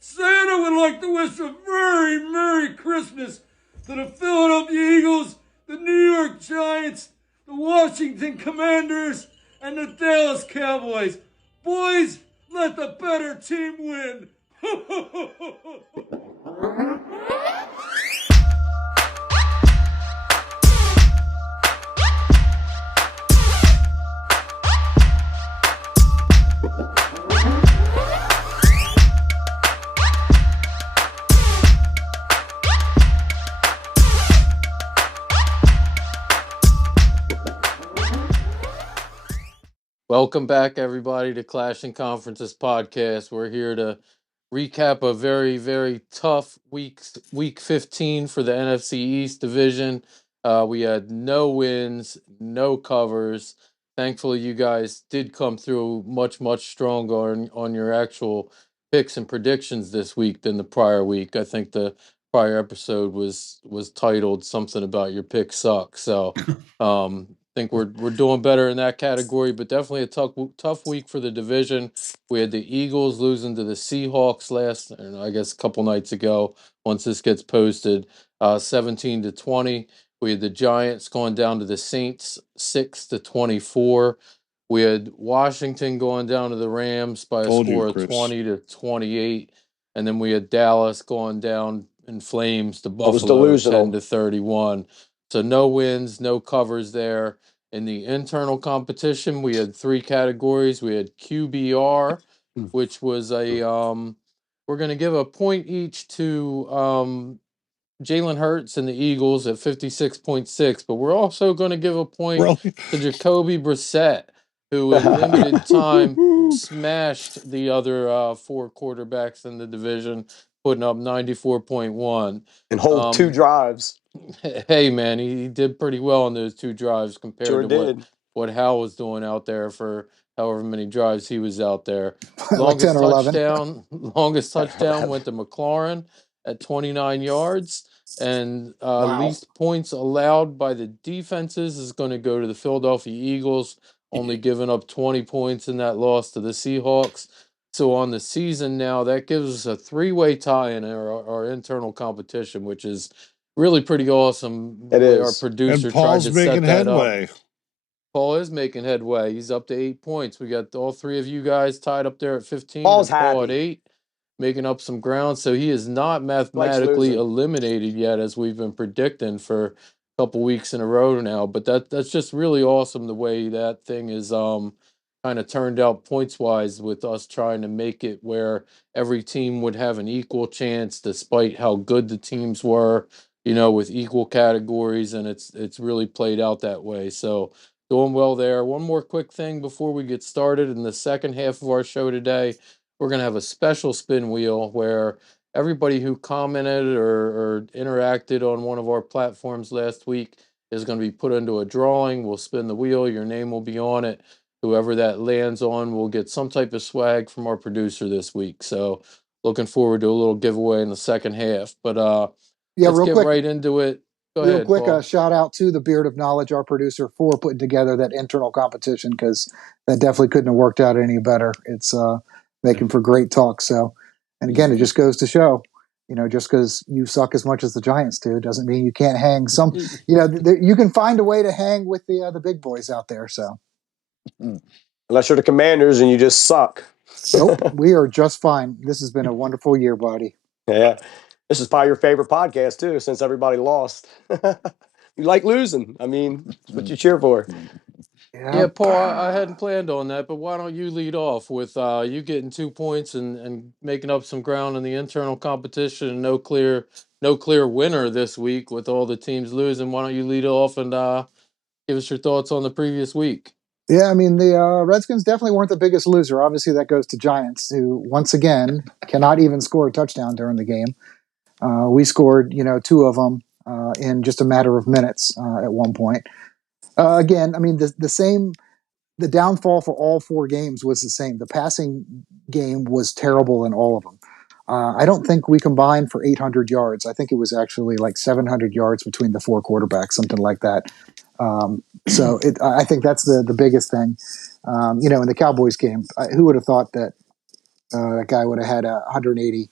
Santa would like to wish a very Merry Christmas to the Philadelphia Eagles, the New York Giants, the Washington Commanders, and the Dallas Cowboys. Boys, let the better team win. Welcome back, everybody, to Clashing Conferences podcast. We're here to recap a very, very tough week 15 for the NFC East division. We had no wins, no covers. Thankfully, you guys did come through much, much stronger on your actual picks and predictions this week than the prior week. I think the prior episode was titled something about your picks suck. So think we're doing better in that category, but definitely a tough week for the division. We had the Eagles losing to the Seahawks I guess a couple nights ago. Once this gets posted, 17-20. We had the Giants going down to the Saints, 6-24. We had Washington going down to the Rams by a score of 20-28, and then we had Dallas going down in flames to Buffalo, 10-31. So no wins, no covers there. In the internal competition, we had three categories. We had QBR, which was we're going to give a point each to Jalen Hurts and the Eagles at 56.6, but we're also going to give a point to Jacoby Brissett, who in limited time smashed the other four quarterbacks in the division, putting up 94.1. And hold two drives. Hey, man, he did pretty well on those two drives compared to what Hal was doing out there for however many drives he was out there. Like 10 or 11. Longest touchdown went to McLaurin at 29 yards. And least points allowed by the defenses is going to go to the Philadelphia Eagles, only giving up 20 points in that loss to the Seahawks. So on the season now, that gives us a three-way tie in our internal competition, which is really pretty awesome. It is. Our producer and Paul's tried to making set that headway. up. Paul is making headway. He's up to 8 points. We got all three of you guys tied up there at 15. Paul's Paul happy. at 8, making up some ground. So he is not mathematically eliminated yet, as we've been predicting for a couple weeks in a row now. But that's just really awesome the way that thing is kind of turned out points-wise, with us trying to make it where every team would have an equal chance despite how good the teams were, with equal categories, and it's really played out that way. So doing well there. One more quick thing before we get started. In the second half of our show today, we're going to have a special spin wheel where everybody who commented or interacted on one of our platforms last week is going to be put into a drawing. We'll spin the wheel. Your name will be on it. Whoever that lands on will get some type of swag from our producer this week. So looking forward to a little giveaway in the second half. But let's get right into it. Go ahead, Paul. Shout out to the Beard of Knowledge, our producer, for putting together that internal competition, because that definitely couldn't have worked out any better. It's making for great talk. So, and again, it just goes to show, just because you suck as much as the Giants do doesn't mean you can't hang some. You can find a way to hang with the big boys out there. So, unless you're the Commanders and you just suck. Nope, we are just fine. This has been a wonderful year, buddy. Yeah. This is probably your favorite podcast, too, since everybody lost. You like losing. I mean, that's what you cheer for. Yeah, Paul, I hadn't planned on that, but why don't you lead off with you getting 2 points and making up some ground in the internal competition? No clear winner this week with all the teams losing. Why don't you lead off and give us your thoughts on the previous week? Yeah, I mean, the Redskins definitely weren't the biggest loser. Obviously, that goes to Giants, who, once again, cannot even score a touchdown during the game. We scored, 2 of them in just a matter of minutes at one point. Again, I mean, the downfall for all 4 games was the same. The passing game was terrible in all of them. I don't think we combined for 800 yards. I think it was actually like 700 yards between the 4 quarterbacks, something like that. I think that's the biggest thing. In the Cowboys game, who would have thought that That guy would have had 180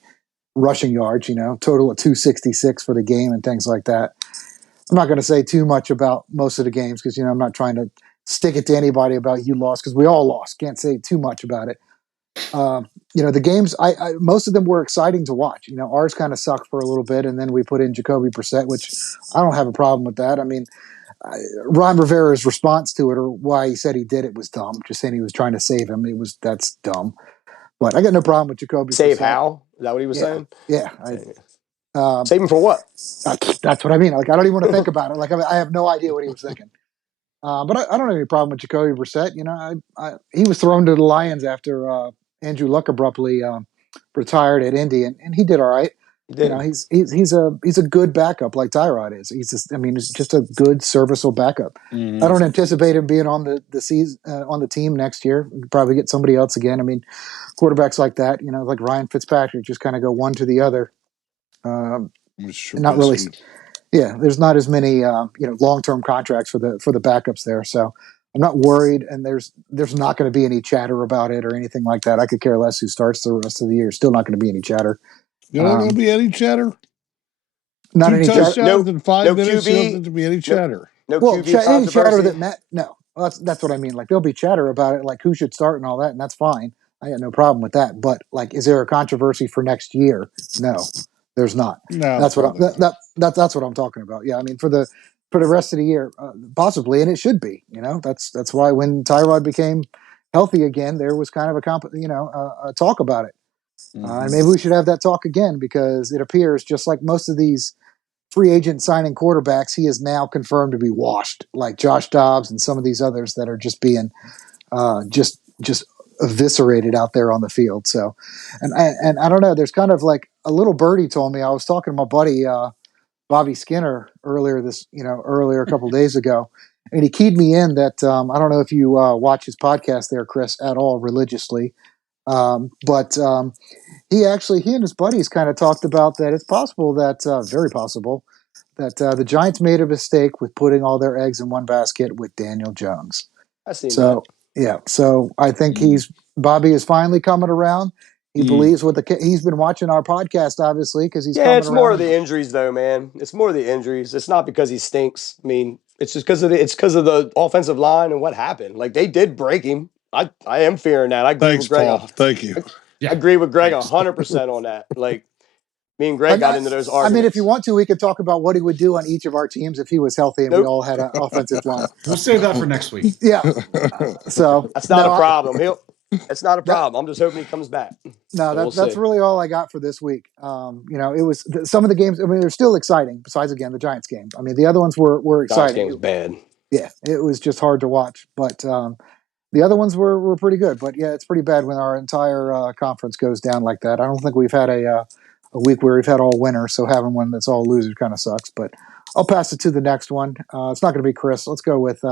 rushing yards, total of 266 for the game and things like that. I'm not going to say too much about most of the games because, I'm not trying to stick it to anybody about you lost because we all lost. Can't say too much about it. The games, most of them were exciting to watch. Ours kind of sucked for a little bit, and then we put in Jacoby Brissett, which I don't have a problem with that. I mean, Ron Rivera's response to it, or why he said he did it, was dumb. Just saying he was trying to save him. That's dumb. But I got no problem with Jacoby Save Brissett. how? Is that what he was saying? Yeah. Save him for what? That's what I mean. Like, I don't even want to think about it. Like, I have no idea what he was thinking. But I don't have any problem with Jacoby Brissett. He was thrown to the Lions after Andrew Luck abruptly retired at Indy, and he did all right. He's a good backup like Tyrod is. He's just a good serviceable backup. Mm-hmm. I don't anticipate him being on the season on the team next year. We'll probably get somebody else again. I mean, quarterbacks like that, like Ryan Fitzpatrick, just kind of go one to the other. Not really. Yeah, there's not as many long-term contracts for the backups there, so I'm not worried. And there's not going to be any chatter about it or anything like that. I could care less who starts the rest of the year. Still not going to be any chatter. You're not going to be any chatter. Not Two any touchdowns chatter. in 5 minutes. QB, You don't have to be any chatter. No well, QB any chatter controversy? that no. Well, that's what I mean. Like, there'll be chatter about it, like who should start and all that, and that's fine. I got no problem with that. But like, is there a controversy for next year? No, there's not. No, that's what that's what I'm talking about. Yeah, I mean for the rest of the year, possibly, and it should be. That's why when Tyrod became healthy again, there was kind of a talk about it. And maybe we should have that talk again because it appears just like most of these free agent signing quarterbacks, he is now confirmed to be washed, like Josh Dobbs and some of these others that are just being just eviscerated out there on the field. So, and I don't know. There's kind of like a little birdie told me. I was talking to my buddy Bobby Skinner earlier a couple days ago, and he keyed me in that I don't know if you watch his podcast there, Chris, at all religiously, but he and his buddies kind of talked about that it's possible that very possible that the Giants made a mistake with putting all their eggs in one basket with Daniel Jones. I seen that. Yeah, so I think Bobby is finally coming around. He believes he's been watching our podcast, obviously, because he's coming around. It's more of the injuries, though, man. It's more of the injuries. It's not because he stinks. I mean, it's just because of the offensive line and what happened. Like, they did break him. I am fearing that. I agree with Greg. Paul. Thank you. I agree with Greg 100% on that. Like, me and Greg got into those arguments. I mean, if you want to, we could talk about what he would do on each of our teams if he was healthy and we all had an offensive line. We'll save that for next week. Yeah. So that's not a problem. It's not a problem. I'm just hoping he comes back. No, that's really all I got for this week. It was some of the games. I mean, they're still exciting. Besides, again, the Giants game. I mean, the other ones were exciting. Giants game was bad. Yeah, it was just hard to watch. But the other ones were pretty good. But yeah, it's pretty bad when our entire conference goes down like that. I don't think we've had a week where we've had all winners. So having one that's all losers kind of sucks. But I'll pass it to the next one. It's not going to be Chris. Let's go with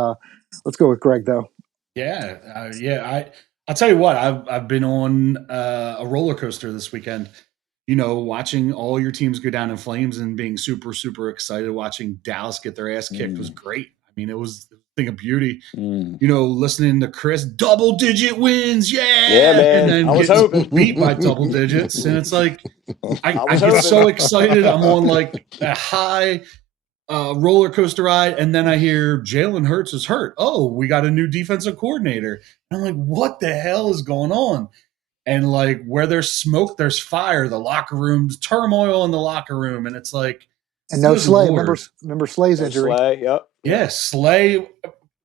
Greg though. Yeah. I'll tell you what, I've been on a roller coaster this weekend, watching all your teams go down in flames and being super, super excited. Watching Dallas get their ass kicked was great. I mean, it was a thing of beauty, listening to Chris, double-digit wins, yeah, man. And then I was hoping. beat by double digits. And it's like, I get so excited. I'm on like a high roller coaster ride, and then I hear Jalen Hurts is hurt. Oh, we got a new defensive coordinator. And I'm like, what the hell is going on? And like, where there's smoke, there's fire. The locker room's turmoil in the locker room, and it's like, and no Slay. Remember Slay's injury? Slay, yep. Yeah, Slay,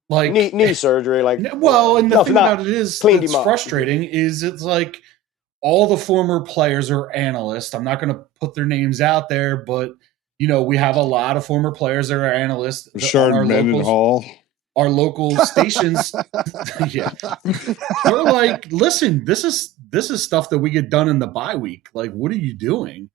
like knee surgery, like. Well, and the thing about it is, it's frustrating. Is it's like all the former players are analysts. I'm not going to put their names out there, but we have a lot of former players that are analysts. Our local stations, yeah, they're like, listen, this is stuff that we get done in the bye week. Like, what are you doing?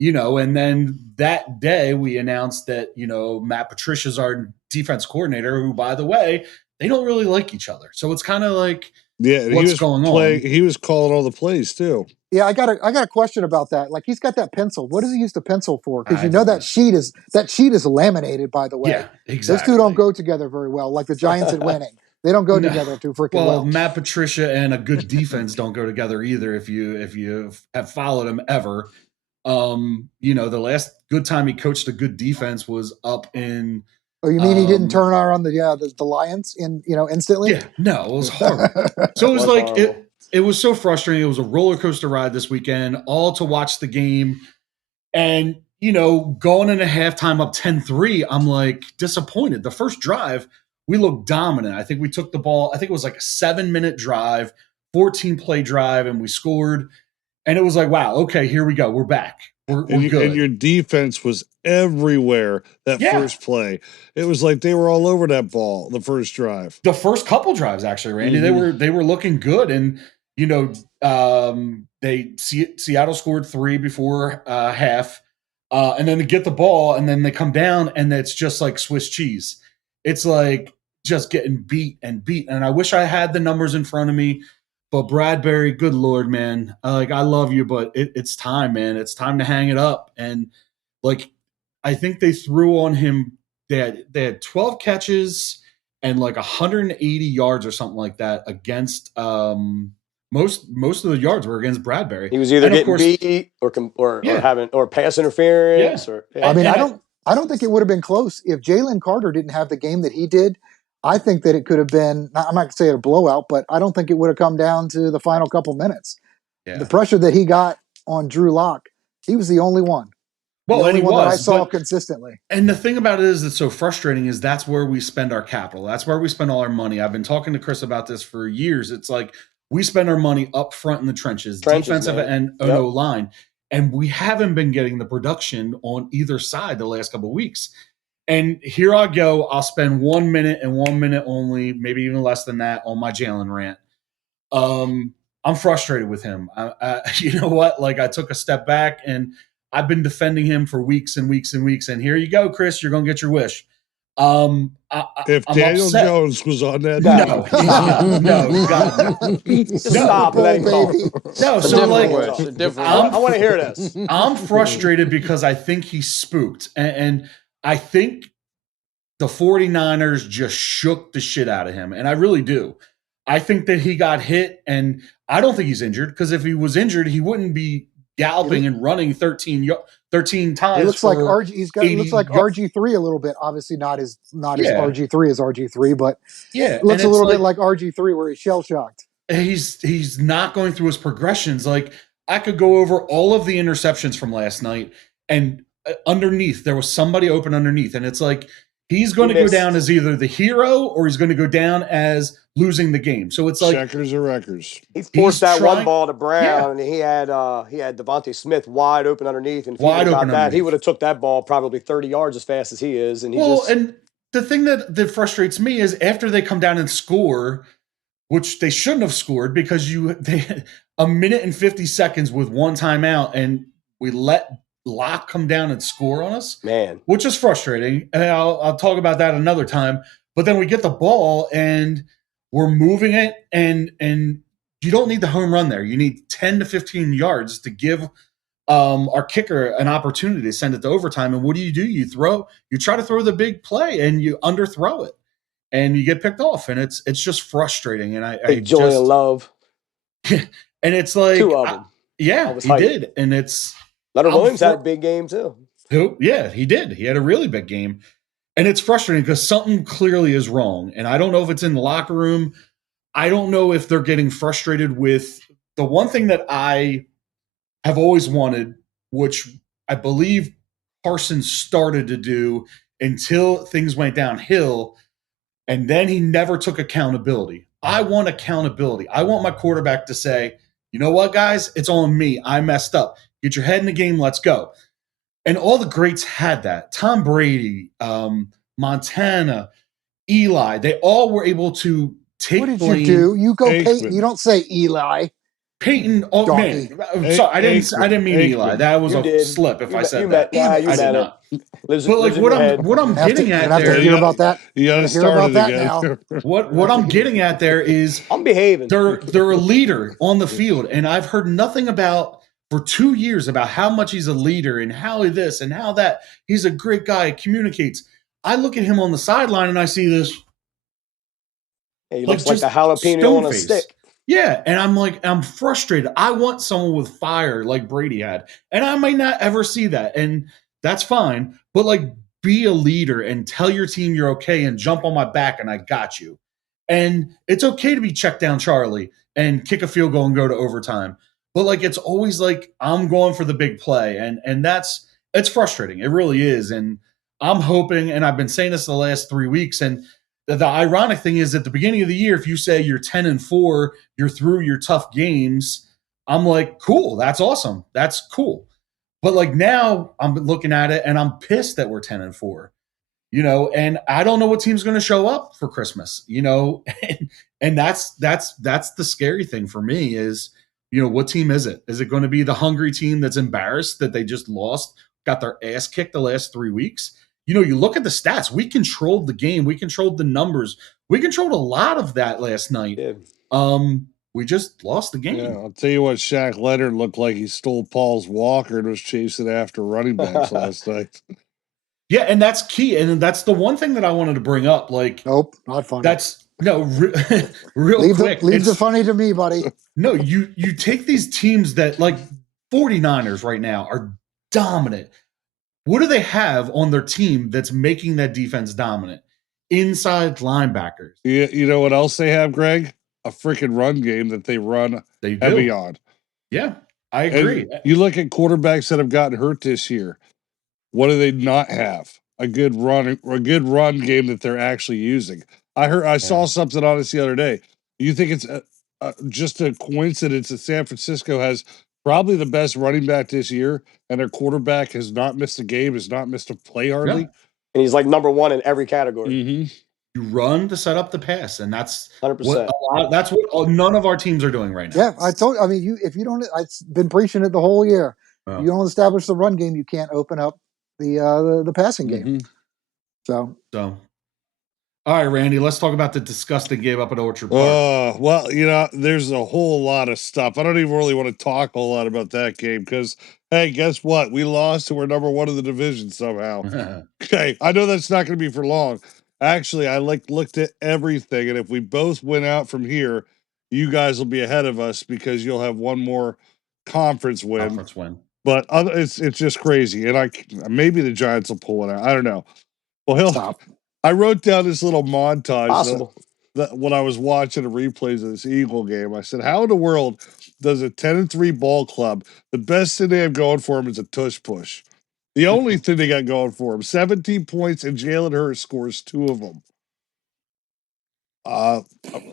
And then that day we announced that, Matt Patricia's our defense coordinator, who, by the way, they don't really like each other. So it's kind of like, what's going on? He was calling all the plays too. Yeah, I got a question about that. Like, he's got that pencil. What does he use the pencil for? Because that sheet is laminated, by the way. Yeah, exactly. Those two don't go together very well, like the Giants and winning. They don't go together too freaking well. Matt Patricia and a good defense don't go together either. If you have followed him ever, the last good time he coached a good defense was up in. Oh, you mean he didn't turn on the Lions instantly? Yeah, no, it was horrible. So it was like horrible. It was so frustrating. It was a roller coaster ride this weekend, all to watch the game, and going into halftime up 10-3, I'm like disappointed. The first drive, we looked dominant. I think we took the ball. I think it was like a 7-minute drive, 14-play drive, and we scored. And it was like, wow, okay, here we go. We're back. We're good. And your defense was everywhere that first play. It was like they were all over that ball the first drive. The first couple drives, actually, Randy, they were looking good. And Seattle scored 3 before half, and then they get the ball, and then they come down, and it's just like Swiss cheese. It's like just getting beat. And I wish I had the numbers in front of me. But Bradbury, good Lord, man. I love you, but it's time, man. It's time to hang it up. And I think they threw on him. They had 12 catches and 180 yards or something like that against most of the yards were against Bradbury. He was either getting beat or pass interference. I mean, I don't think it would have been close if Jalen Carter didn't have the game that he did. I think that it could have been, I'm not going to say a blowout, but I don't think it would have come down to the final couple minutes. Yeah. The pressure that he got on Drew Lock, he was the only one. Well, the only one that I saw consistently. And the thing about it is that's so frustrating is that's where we spend our capital. That's where we spend all our money. I've been talking to Chris about this for years. It's like we spend our money up front in the trenches defensive and O-line, and we haven't been getting the production on either side the last couple of weeks. And here I go. I'll spend 1 minute and 1 minute only, maybe even less than that, on my Jalen rant. I'm frustrated with him. You know what? I took a step back, and I've been defending him for weeks and weeks and weeks. And here you go, Chris. You're going to get your wish. If Daniel Jones was on that, stop, let him go. No, so I want to hear this. I'm frustrated because I think he's spooked, and I think the 49ers just shook the shit out of him, and I really do. I think that he got hit, and I don't think he's injured, because if he was injured, he wouldn't be galloping and running 13 times. It looks like looks like RG3 a little bit. Obviously not as RG3 as RG3, but it looks a little bit like RG3 where he's shell shocked. He's not going through his progressions. I could go over all of the interceptions from last night, and underneath there was somebody open underneath, and it's like he's going to go down as either the hero or he's going to go down as losing the game. So it's like checkers or wreckers. He forced that one ball to Brown, and he had Devontae Smith wide open underneath, and if he got that, he would have took that ball probably 30 yards as fast as he is. And and the thing that frustrates me is after they come down and score, which they shouldn't have scored, because they 1 minute and 50 seconds with one timeout, and we let Locke come down and score on us, man, which is frustrating. And I'll talk about that another time. But then we get the ball and we're moving it, and you don't need the home run there. You need 10 to 15 yards to give our kicker an opportunity to send it to overtime. And what do? You try to throw the big play, and you underthrow it, and you get picked off, and it's just frustrating. And I Julian Love, and it's like 2 of them. He did, and it's. Leonard Williams had a big game too. Yeah, he did. He had a really big game. And it's frustrating because something clearly is wrong. And I don't know if it's in the locker room. I don't know if they're getting frustrated with the one thing that I have always wanted, which I believe Carson started to do until things went downhill. And then he never took accountability. I want accountability. I want my quarterback to say, you know what, guys? It's on me. I messed up. Get your head in the game. Let's go. And all the greats had that. Tom Brady, Montana, Eli, they all were able to take blame. What did you do? You go Peyton. You don't say Eli. Peyton, man. Sorry, I didn't mean Eli. That was a slip if I said that. I did not. But what I'm getting at there. Hear about that? You got to start it again. What I'm getting at there is I'm behaving. They're a leader on the field, and I've heard nothing about for 2 years about how much he's a leader and how this and how that. He's a great guy, communicates. I look at him on the sideline and I see this. He looks like the jalapeno on a stick. Yeah, and I'm frustrated. I want someone with fire like Brady had, and I might not ever see that, and that's fine. But like, be a leader and tell your team you're okay, and jump on my back, and I got you. And it's okay to be checked down, Charlie, and kick a field goal and go to overtime. But like, it's always like I'm going for the big play, and it's frustrating. It really is, and I'm hoping, and I've been saying this the last 3 weeks, and the ironic thing is at the beginning of the year, if you say you're 10-4, you're through your tough games, I'm like, cool, that's awesome. That's cool. But like now I'm looking at it and I'm pissed that we're 10-4, and I don't know what team's going to show up for Christmas, and that's the scary thing for me is, what team is it? Is it going to be the hungry team that's embarrassed that they just lost, got their ass kicked the last 3 weeks? You look at the stats. We controlled the game. We controlled the numbers. We controlled a lot of that last night. Yeah. We just lost the game. Yeah, I'll tell you what, Shaq Leonard looked like he stole Paul's walker and was chasing after running backs last night. Yeah, and that's key. And that's the one thing that I wanted to bring up. Like, nope, not funny. That's real quick. Leave the funny to me, buddy. No, you take these teams that like 49ers right now are dominant. What do they have on their team that's making that defense dominant? Inside linebackers. You know what else they have, Greg? A freaking run game that they run heavy on. Yeah, I agree. And you look at quarterbacks that have gotten hurt this year. What do they not have? A good run game that they're actually using. I saw something on this the other day. You think it's just a coincidence that San Francisco has probably the best running back this year, and their quarterback has not missed a game, has not missed a play hardly. Yeah. And he's like number one in every category. Mm-hmm. You run to set up the pass, and that's 100%. That's what none of our teams are doing right now. Yeah, if you don't, I've been preaching it the whole year. You don't establish the run game, you can't open up the passing game. So. All right, Randy, let's talk about the disgusting game up at Orchard Park. Well, there's a whole lot of stuff. I don't even really want to talk a whole lot about that game because, hey, guess what? We lost and we're number one in the division somehow. Okay, I know that's not going to be for long. Actually, I looked at everything, and if we both win out from here, you guys will be ahead of us because you'll have one more conference win. But it's just crazy, and maybe the Giants will pull it out. I don't know. Well, Stop. I wrote down this little montage Possible. that when I was watching the replays of this Eagle game, I said, how in the world does a 10-3 ball club, the best thing they have going for them is a tush push? The only thing they got going for them, 17 points, and Jalen Hurts scores 2 of them.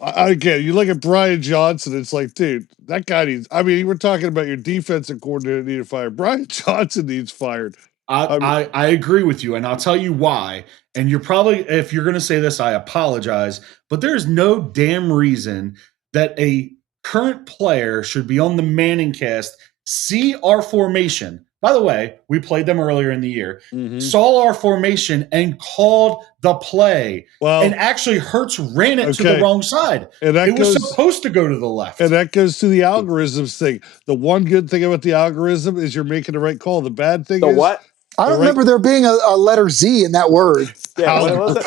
Again, you look at Brian Johnson, it's like, dude, that guy needs, we're talking about your defensive coordinator needed fired. Brian Johnson needs fired. I agree with you, and I'll tell you why. And you're probably, if you're going to say this, I apologize, but there's no damn reason that a current player should be on the Manning cast, see our formation. By the way, we played them earlier in the year, saw our formation and called the play. Well, and actually Hurts ran it to the wrong side. And it was supposed to go to the left. And that goes to the algorithms thing. The one good thing about the algorithm is you're making the right call. The bad thing is what? I don't remember there being a letter Z in that word. Yeah, what was it?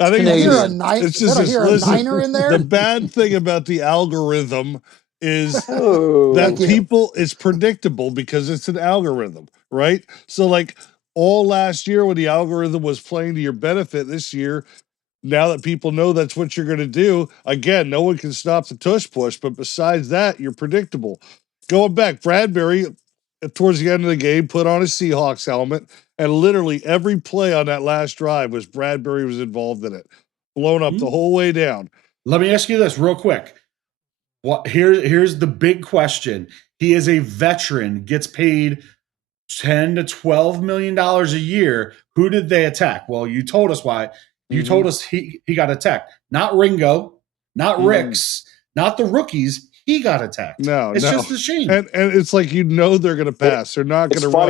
I think it's just a niner in there. The bad thing about the algorithm is that people is predictable because it's an algorithm, right? So like all last year when the algorithm was playing to your benefit, this year, now that people know that's what you're going to do, again, no one can stop the tush push, but besides that, you're predictable. Going back, Bradbury, towards the end of the game, put on a Seahawks helmet, and literally every play on that last drive was Bradbury was involved in it, blown up the whole way down. Let me ask you this real quick. Here's the big question. He is a veteran, gets paid $10 to $12 million a year. Who did they attack? Well, you told us why. You told us he got attacked. Not Ringo, not Ricks, not the rookies. He got attacked. It's just a shame. And it's like they're going to pass. They're not going to run.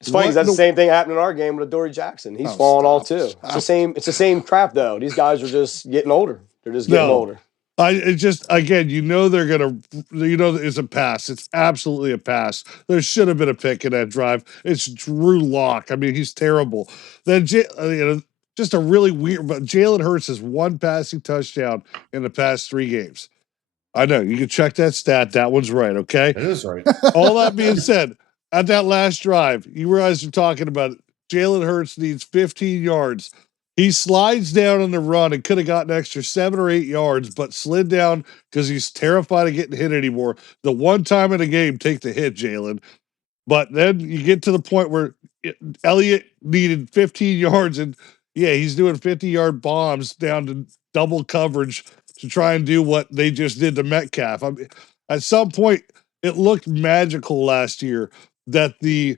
It's funny because that's the same thing happened in our game with Adoree Jackson. He's falling off too. It's the same crap though. These guys are just getting older. They're just getting older. Again, they're going to, it's a pass. It's absolutely a pass. There should have been a pick in that drive. It's Drew Lock. He's terrible. Then, just a really weird. But Jalen Hurts has one passing touchdown in the past 3 games. I know you can check that stat. That one's right. Okay, it is right. All that being said, at that last drive, you realize you're talking about Jalen Hurts needs 15 yards. He slides down on the run and could have gotten extra 7 or 8 yards, but slid down because he's terrified of getting hit anymore. The one time in the game, take the hit, Jalen. But then you get to the point where Elliott needed 15 yards, and yeah, he's doing 50-yard bombs down to double coverage to try and do what they just did to Metcalf. I mean, at some point, it looked magical last year that the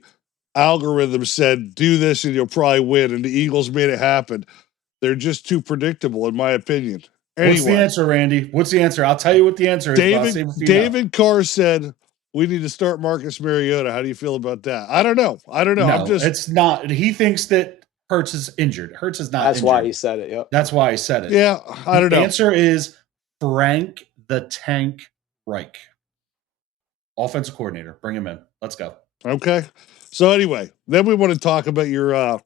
algorithm said, do this and you'll probably win, and the Eagles made it happen. They're just too predictable, in my opinion. Anyway, what's the answer, Randy? What's the answer? I'll tell you what the answer is. David Carr said, we need to start Marcus Mariota. How do you feel about that? I don't know. No, it's not. He thinks that Hurts is injured. Hurts is not That's injured. why he said it. Yep. That's why he said it. Yeah, I don't know. The answer is Frank the Tank Reich. Offensive coordinator. Bring him in. Let's go. Okay. So anyway, then we want to talk about your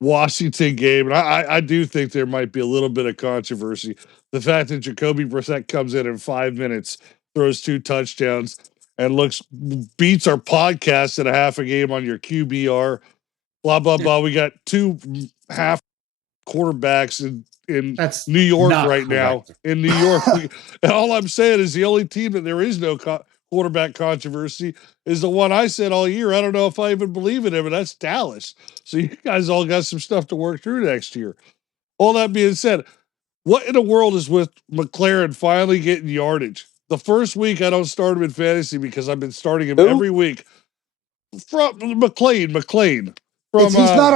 Washington game. And I do think there might be a little bit of controversy. The fact that Jacoby Brissett comes in 5 minutes, throws 2 touchdowns, and beats our podcast at a half a game on your QBR. Blah, blah, blah. We got 2 half quarterbacks in New York right now. In New York. And all I'm saying is the only team that there is no quarterback controversy is the one I said all year. I don't know if I even believe in it, but that's Dallas. So you guys all got some stuff to work through next year. All that being said, what in the world is with McLaren finally getting yardage? The first week I don't start him in fantasy because I've been starting him every week. From McLean. He's not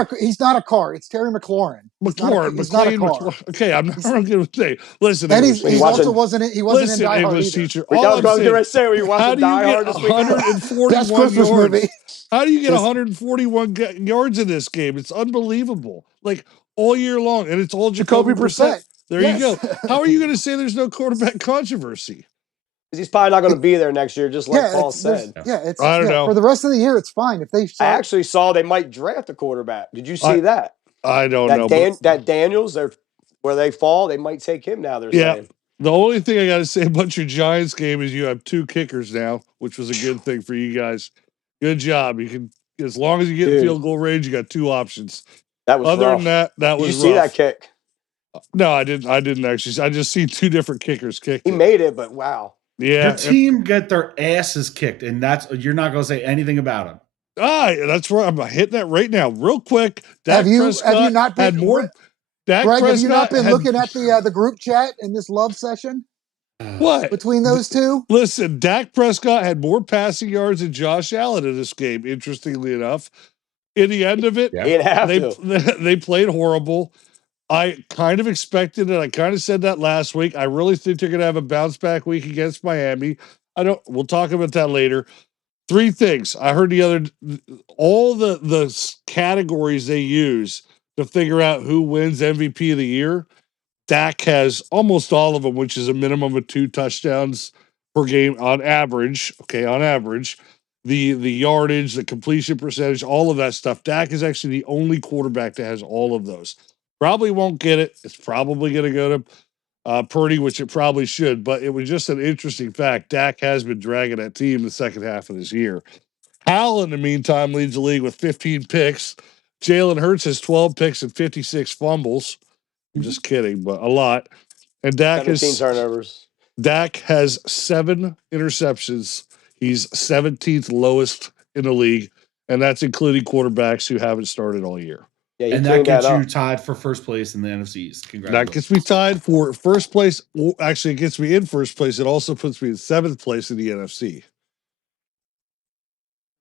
a car. It's Terry McLaurin. He's not a car. Okay, I'm not going to say. Listen, and he also wasn't in Die Hard English either. teacher. I was going to say, were you watching Die Hard this week? 141 yards. Movie. How do you get 141 yards in this game? It's unbelievable. Like all year long, and it's all Jacoby Brissett. There you go. How are you going to say there's no quarterback controversy? He's probably not going to be there next year, just like Paul said. I don't know. For the rest of the year, it's fine. If they, I actually saw they might draft a quarterback. Did you see that? I don't know. That Daniels, where they fall, they might take him now. They're saying. The only thing I got to say about your Giants game is you have 2 kickers now, which was a good thing for you guys. Good job. You can, as long as you get field goal range, you got 2 options. That was Other rough. than that, that was Did you see that kick? No, I didn't actually. I just see 2 different kickers kick. He made it, but wow. Yeah, your team get their asses kicked, and you're not going to say anything about them. That's right. I'm hitting that right now, real quick. Have you not been more? Greg, have you not been looking at the group chat in this love session? What between those 2? Listen, Dak Prescott had more passing yards than Josh Allen in this game. Interestingly enough, in the end of it, they played horrible. I kind of expected it. I kind of said that last week. I really think they're going to have a bounce back week against Miami. We'll talk about that later. 3 things. I heard all the categories they use to figure out who wins MVP of the year. Dak has almost all of them, which is a minimum of 2 touchdowns per game on average. Okay. On average, the yardage, the completion percentage, all of that stuff. Dak is actually the only quarterback that has all of those. Probably won't get it. It's probably going to go to Purdy, which it probably should. But it was just an interesting fact. Dak has been dragging that team the second half of this year. Hal, in the meantime, leads the league with 15 picks. Jalen Hurts has 12 picks and 56 fumbles. I'm just kidding, but a lot. And Dak has 17 turnovers. Dak has 7 interceptions. He's 17th lowest in the league, and that's including quarterbacks who haven't started all year. Yeah, and that gets you tied for first place in the NFC East. Congratulations. That gets me tied for first place. Well, actually, it gets me in first place. It also puts me in 7th place in the NFC.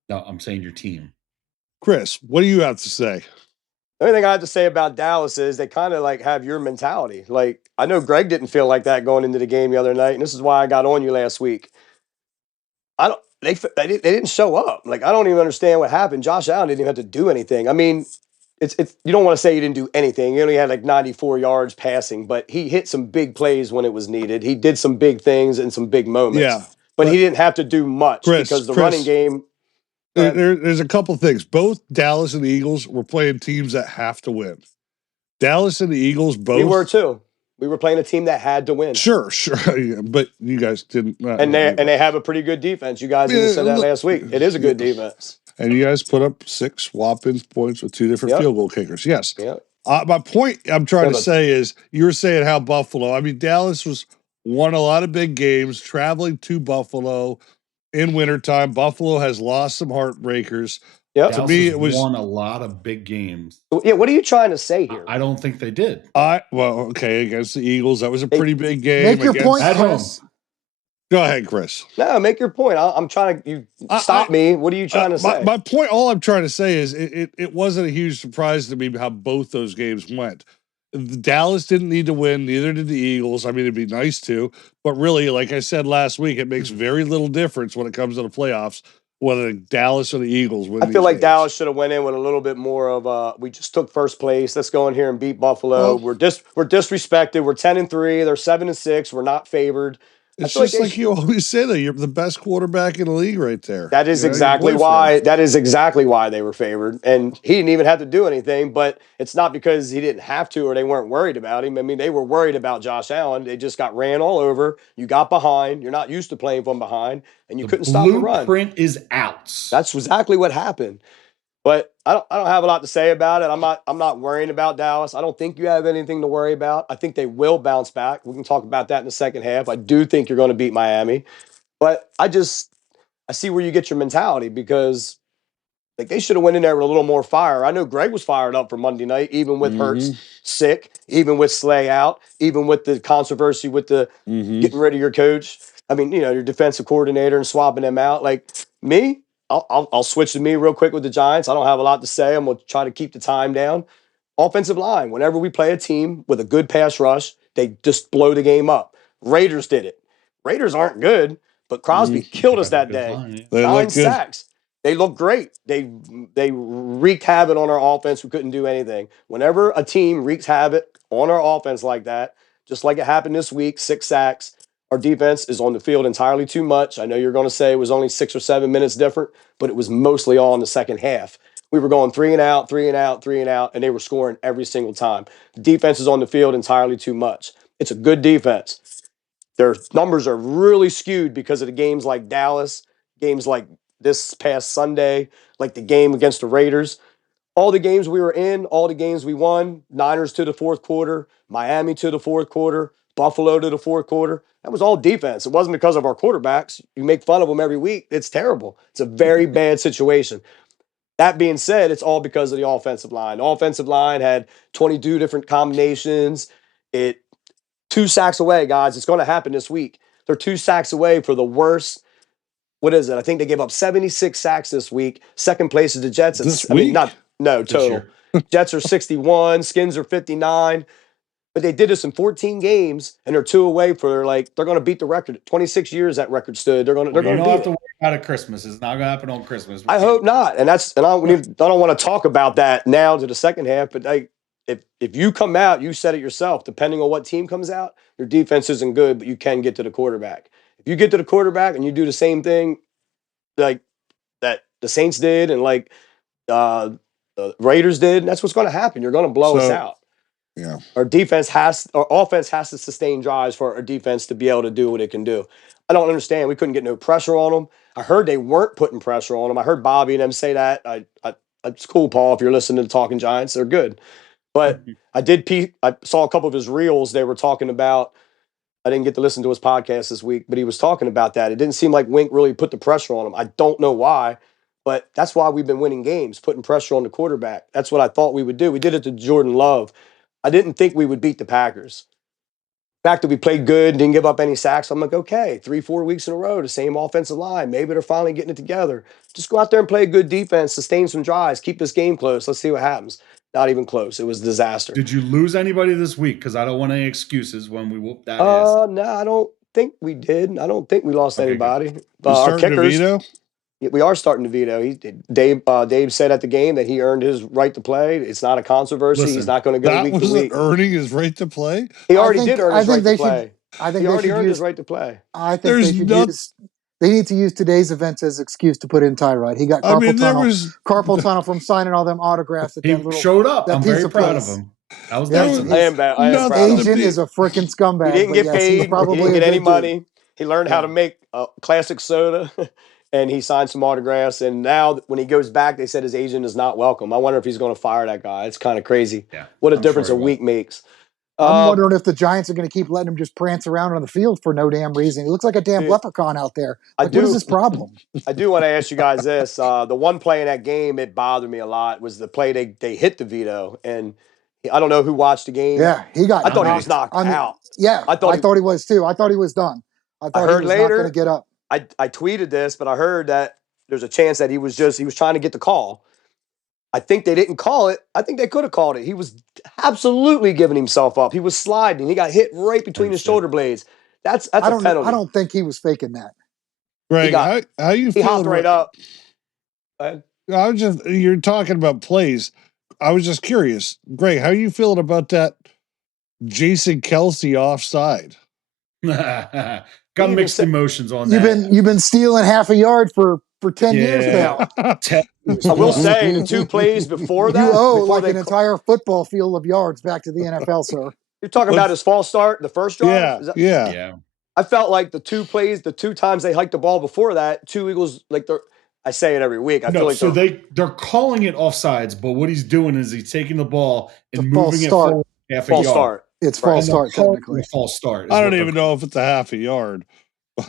No, I'm saying your team. Chris, what do you have to say? The only thing I have to say about Dallas is they kind of have your mentality. Like, I know Greg didn't feel like that going into the game the other night, and this is why I got on you last week. They didn't show up. Like, I don't even understand what happened. Josh Allen didn't even have to do anything. I mean, it's you don't want to say he didn't do anything. He only had 94 yards passing, but he hit some big plays when it was needed. He did some big things in some big moments. Yeah, but he didn't have to do much because the running game. There's a couple things. Both Dallas and the Eagles were playing teams that have to win. Dallas and the Eagles both. We were too. We were playing a team that had to win. Sure. Yeah, but you guys didn't. And they have a pretty good defense. You guys even said that last week. It is a good defense. And you guys put up 6 whopping points with 2 different field goal kickers. Yes. Yep. My point I'm trying to say is you were saying how Buffalo. I mean, Dallas won a lot of big games, traveling to Buffalo in wintertime. Buffalo has lost some heartbreakers. Yep. To me, it was won a lot of big games. Yeah, what are you trying to say here? I don't think they did. Against the Eagles, that was a pretty big game. Make your point, Chris. Go ahead, Chris. No, make your point. I'm trying to stop me. What are you trying to say? My point, all I'm trying to say is it wasn't a huge surprise to me how both those games went. Dallas didn't need to win, neither did the Eagles. I mean, it'd be nice to, but really, like I said last week, it makes very little difference when it comes to the playoffs, whether Dallas or the Eagles win. I feel like Dallas should have went in with a little bit more of we just took first place. Let's go in here and beat Buffalo. We're disrespected. We're 10-3. They're 7-6. We're not favored. It's just like you always say that you're the best quarterback in the league right there. That is exactly why. That is exactly why they were favored, and he didn't even have to do anything. But it's not because he didn't have to, or they weren't worried about him. I mean, they were worried about Josh Allen. They just got ran all over. You got behind. You're not used to playing from behind, and you couldn't stop the run. Blueprint is out. That's exactly what happened. But I don't have a lot to say about it. I'm not worrying about Dallas. I don't think you have anything to worry about. I think they will bounce back. We can talk about that in the second half. I do think you're going to beat Miami. But I see where you get your mentality, because like they should have went in there with a little more fire. I know Gregg was fired up for Monday night, even with Hurts sick, even with Slay out, even with the controversy with the getting rid of your coach. I mean, your defensive coordinator and swapping them out. Like me, I'll switch to me real quick with the Giants. I don't have a lot to say. I'm going to try to keep the time down. Offensive line, whenever we play a team with a good pass rush, they just blow the game up. Raiders did it. Raiders aren't good, but Crosby killed us that day. 9 sacks. They look great. They wreaked havoc on our offense. We couldn't do anything. Whenever a team wreaks havoc on our offense like that, just like it happened this week, 6 sacks, our defense is on the field entirely too much. I know you're going to say it was only 6 or 7 minutes different, but it was mostly all in the second half. We were going 3 and out, 3 and out, 3 and out, and they were scoring every single time. The defense is on the field entirely too much. It's a good defense. Their numbers are really skewed because of the games like Dallas, games like this past Sunday, like the game against the Raiders. All the games we were in, all the games we won, Niners to the fourth quarter, Miami to the fourth quarter, Buffalo to the fourth quarter. That was all defense. It wasn't because of our quarterbacks. You make fun of them every week. It's terrible. It's a very bad situation. That being said, it's all because of the offensive line. The offensive line had 22 different combinations. 2 sacks away, guys. It's going to happen this week. They're 2 sacks away for the worst. What is it? I think they gave up 76 sacks this week. Second place is the Jets. Total. Jets are 61. Skins are 59. But they did this in 14 games, and they're 2 away for they're going to beat the record. 26 years that record stood. They're going to. You don't have to worry about it Christmas. It's not going to happen on Christmas. I hope not. And I don't want to talk about that now to the second half. But if you come out, you said it yourself. Depending on what team comes out, your defense isn't good, but you can get to the quarterback. If you get to the quarterback and you do the same thing, like that the Saints did, and the Raiders did, that's what's going to happen. You're going to blow us out. Yeah. Our offense has to sustain drives for our defense to be able to do what it can do. I don't understand. We couldn't get no pressure on them. I heard they weren't putting pressure on them. I heard Bobby and them say that. It's cool, Paul, if you're listening to Talking Giants. They're good. But I saw a couple of his reels. They were talking about, I didn't get to listen to his podcast this week, but he was talking about that. It didn't seem like Wink really put the pressure on him. I don't know why, but that's why we've been winning games, putting pressure on the quarterback. That's what I thought we would do. We did it to Jordan Love. I didn't think we would beat the Packers. The fact that we played good, didn't give up any sacks, I'm like, okay, 3-4 weeks in a row, the same offensive line. Maybe they're finally getting it together. Just go out there and play good defense, sustain some drives, keep this game close. Let's see what happens. Not even close. It was a disaster. Did you lose anybody this week? Because I don't want any excuses when we whooped that ass. No, I don't think we did. I don't think we lost anybody. Our kickers. We are starting to veto. Dave said at the game that he earned his right to play. It's not a controversy. He's not going to go week to week. Earning his right to play? He already did earn his right to play. I think he already earned his right to play. I think they need to use today's events as excuse to put in Tyrod. He got carpal tunnel from signing all them autographs. He showed up. I'm very proud of him. I was Yeah, dancing. I am proud of Agent him. is a freaking scumbag. He didn't get yes, paid. He didn't get any money. He learned how to make classic soda, and he signed some autographs. And now, when he goes back, they said his agent is not welcome. I wonder if he's going to fire that guy. It's kind of crazy. Yeah, what a difference a week makes. I'm wondering if the Giants are going to keep letting him just prance around on the field for no damn reason. He looks like a damn leprechaun out there. What is his problem? I do want to ask you guys this. The one play in that game, it bothered me a lot, was the play they hit DeVito. And I don't know who watched the game. Yeah, he got I thought he was knocked out. Yeah, I thought he was too. I thought he was done. I thought he was not going to get up. I tweeted this, but I heard that there's a chance that he was trying to get the call. I think they didn't call it. I think they could have called it. He was absolutely giving himself up. He was sliding. He got hit right between his shoulder blades. That's a penalty. I don't think he was faking that. Greg, how you feeling? He hopped right up. You're talking about plays. I was just curious. Greg, how are you feeling about that Jason Kelce offside? Got mixed emotions on that. You've been stealing half a yard for 10 years now. I will say the two plays before that. You owe an entire football field of yards back to the NFL, sir. You're talking about his false start, the first drive? Yeah. I felt like the two plays, the two times they hiked the ball before that, two Eagles, I say it every week. I feel like they're calling it offsides, but what he's doing is he's taking the ball and moving it forward half a yard. It's false start, technically. False start. I don't even know if it's a half a yard.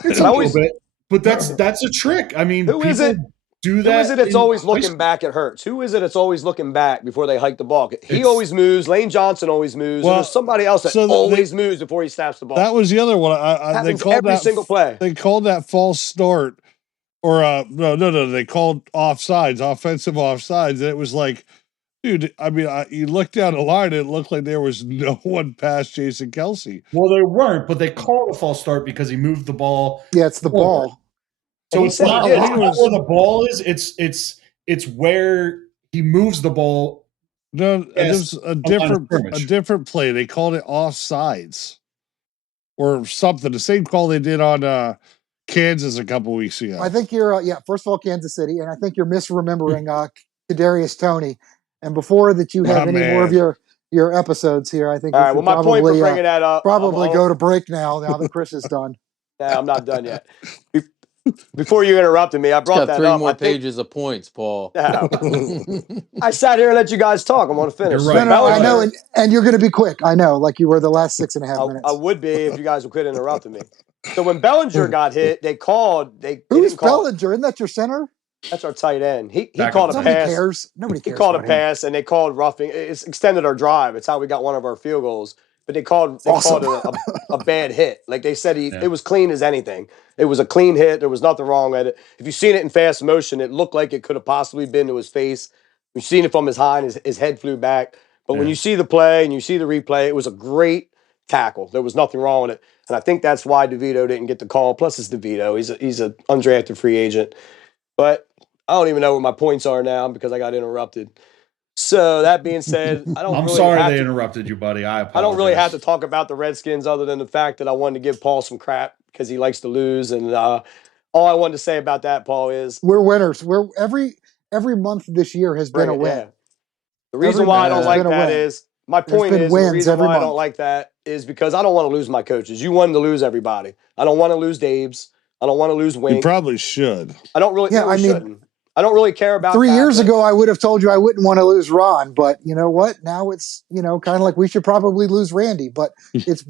It's a little bit, but that's a trick. I mean, who is it? Do that. Who is it that's always looking back at Hurts? Who is it that's always looking back before they hike the ball? He always moves. Lane Johnson always moves. Well, there's somebody else that always moves before he snaps the ball. That was the other one. They called every single play. They called that false start, or no. They called offsides, offensive offsides, and it was like, dude. I mean, you looked down the line, and it looked like there was no one past Jason Kelce. Well, there weren't, but they called a false start because he moved the ball. Yeah, it's the ball. So it's not where the ball is. It's where he moves the ball. No, there's a different play. They called it offsides or something. The same call they did on Kansas a couple weeks ago. I think you're first of all, Kansas City, and I think you're misremembering Kadarius Toney. And before that, you have more of your episodes here. I think. All right. Well, my point for bringing that up. Probably go to break now that Chris is done. Yeah, I'm not done yet. Before you interrupted me, I brought that up. 3 more pages of points, Paul. Yeah. I sat here and let you guys talk. I want to finish. You're right. No, I know, and you're going to be quick. I know, like you were the last 6.5 minutes. I would be if you guys would quit interrupting me. So when Bellinger got hit, they called. Who's Bellinger? Isn't that your center? That's our tight end. He called a pass. Nobody cares. He called a pass, and they called roughing. It's extended our drive. It's how we got one of our field goals. But they called it a bad hit. Like they said, it was clean as anything. It was a clean hit. There was nothing wrong with it. If you've seen it in fast motion, it looked like it could have possibly been to his face. We've seen it from his high, and his head flew back. But when you see the play and you see the replay, it was a great tackle. There was nothing wrong with it. And I think that's why DeVito didn't get the call. Plus, it's DeVito. He's an undrafted free agent. But I don't even know what my points are now because I got interrupted. So that being said, I'm sorry they interrupted you, buddy. I apologize. I don't really have to talk about the Redskins other than the fact that I wanted to give Paul some crap because he likes to lose. And all I wanted to say about that, Paul, is we're winners. We're every month this year has been a win. Yeah. The reason why I don't like that is my point is the reason why I don't like that is because I don't want to lose my coaches. You wanted to lose everybody. I don't want to lose Dave's. I don't want to lose Wink. You probably should. I don't really. Yeah, shouldn't. I don't really care about 3 years ago, I would have told you I wouldn't want to lose Ron, but you know what? Now it's, kind of like we should probably lose Randy, but it's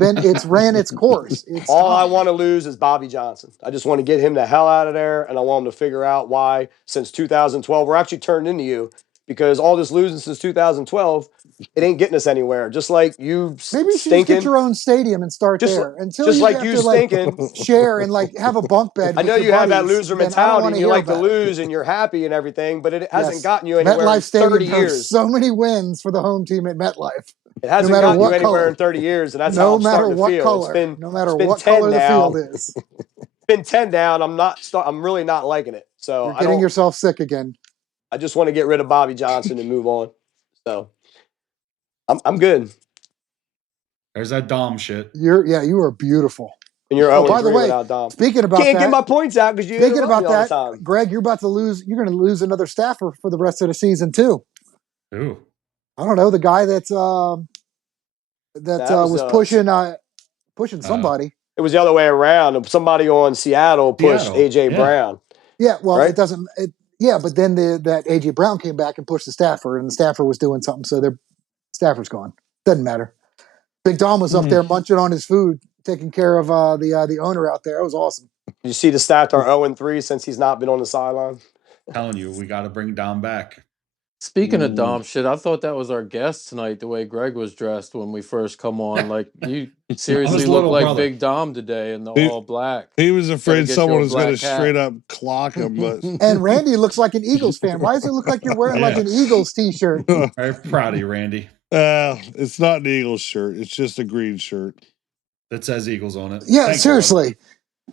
ran its course. I want to lose is Bobby Johnson. I just want to get him the hell out of there, and I want him to figure out why since 2012, we're actually turned into you because all this losing since 2012, it ain't getting us anywhere. Just like you maybe you should just get your own stadium and start there. Until just you like have you to, stinking. Share and have a bunk bed. I know you have that loser mentality and you like to lose and you're happy and everything, but it hasn't gotten you anywhere MetLife in Stadium 30 years. So many wins for the home team at MetLife. It hasn't gotten you anywhere in 30 years, and that's how I'm starting to feel. No matter what color the field is. It's been 10 down. I'm really not liking it. So you're getting yourself sick again. I just want to get rid of Bobby Johnson and move on. So I'm good. There's that Dom shit. You are beautiful. And you're by the way, Dom. Speaking about can't get my points out because you speaking about that, Greg, you're about to lose. You're going to lose another staffer for the rest of the season too. Who? I don't know. The guy that's that was pushing somebody. It was the other way around. Somebody on Seattle pushed AJ Brown. Yeah, well, right? it doesn't. But then that AJ Brown came back and pushed the Stafford, and the Stafford was doing something, so their Stafford's gone. Doesn't matter. Big Dom was up there munching on his food, taking care of the owner out there. It was awesome. You see the stats are 0-3 since he's not been on the sideline. Telling you, we got to bring Dom back. Speaking of Dom shit, I thought that was our guest tonight, the way Greg was dressed when we first come on. Like, you seriously look like Big Dom today in the all black. He was afraid someone was going to straight up clock him. But And Randy looks like an Eagles fan. Why does it look like you're wearing like an Eagles t-shirt? Very proud of you, Randy. It's not an Eagles shirt. It's just a green shirt. That says Eagles on it. Yeah, seriously.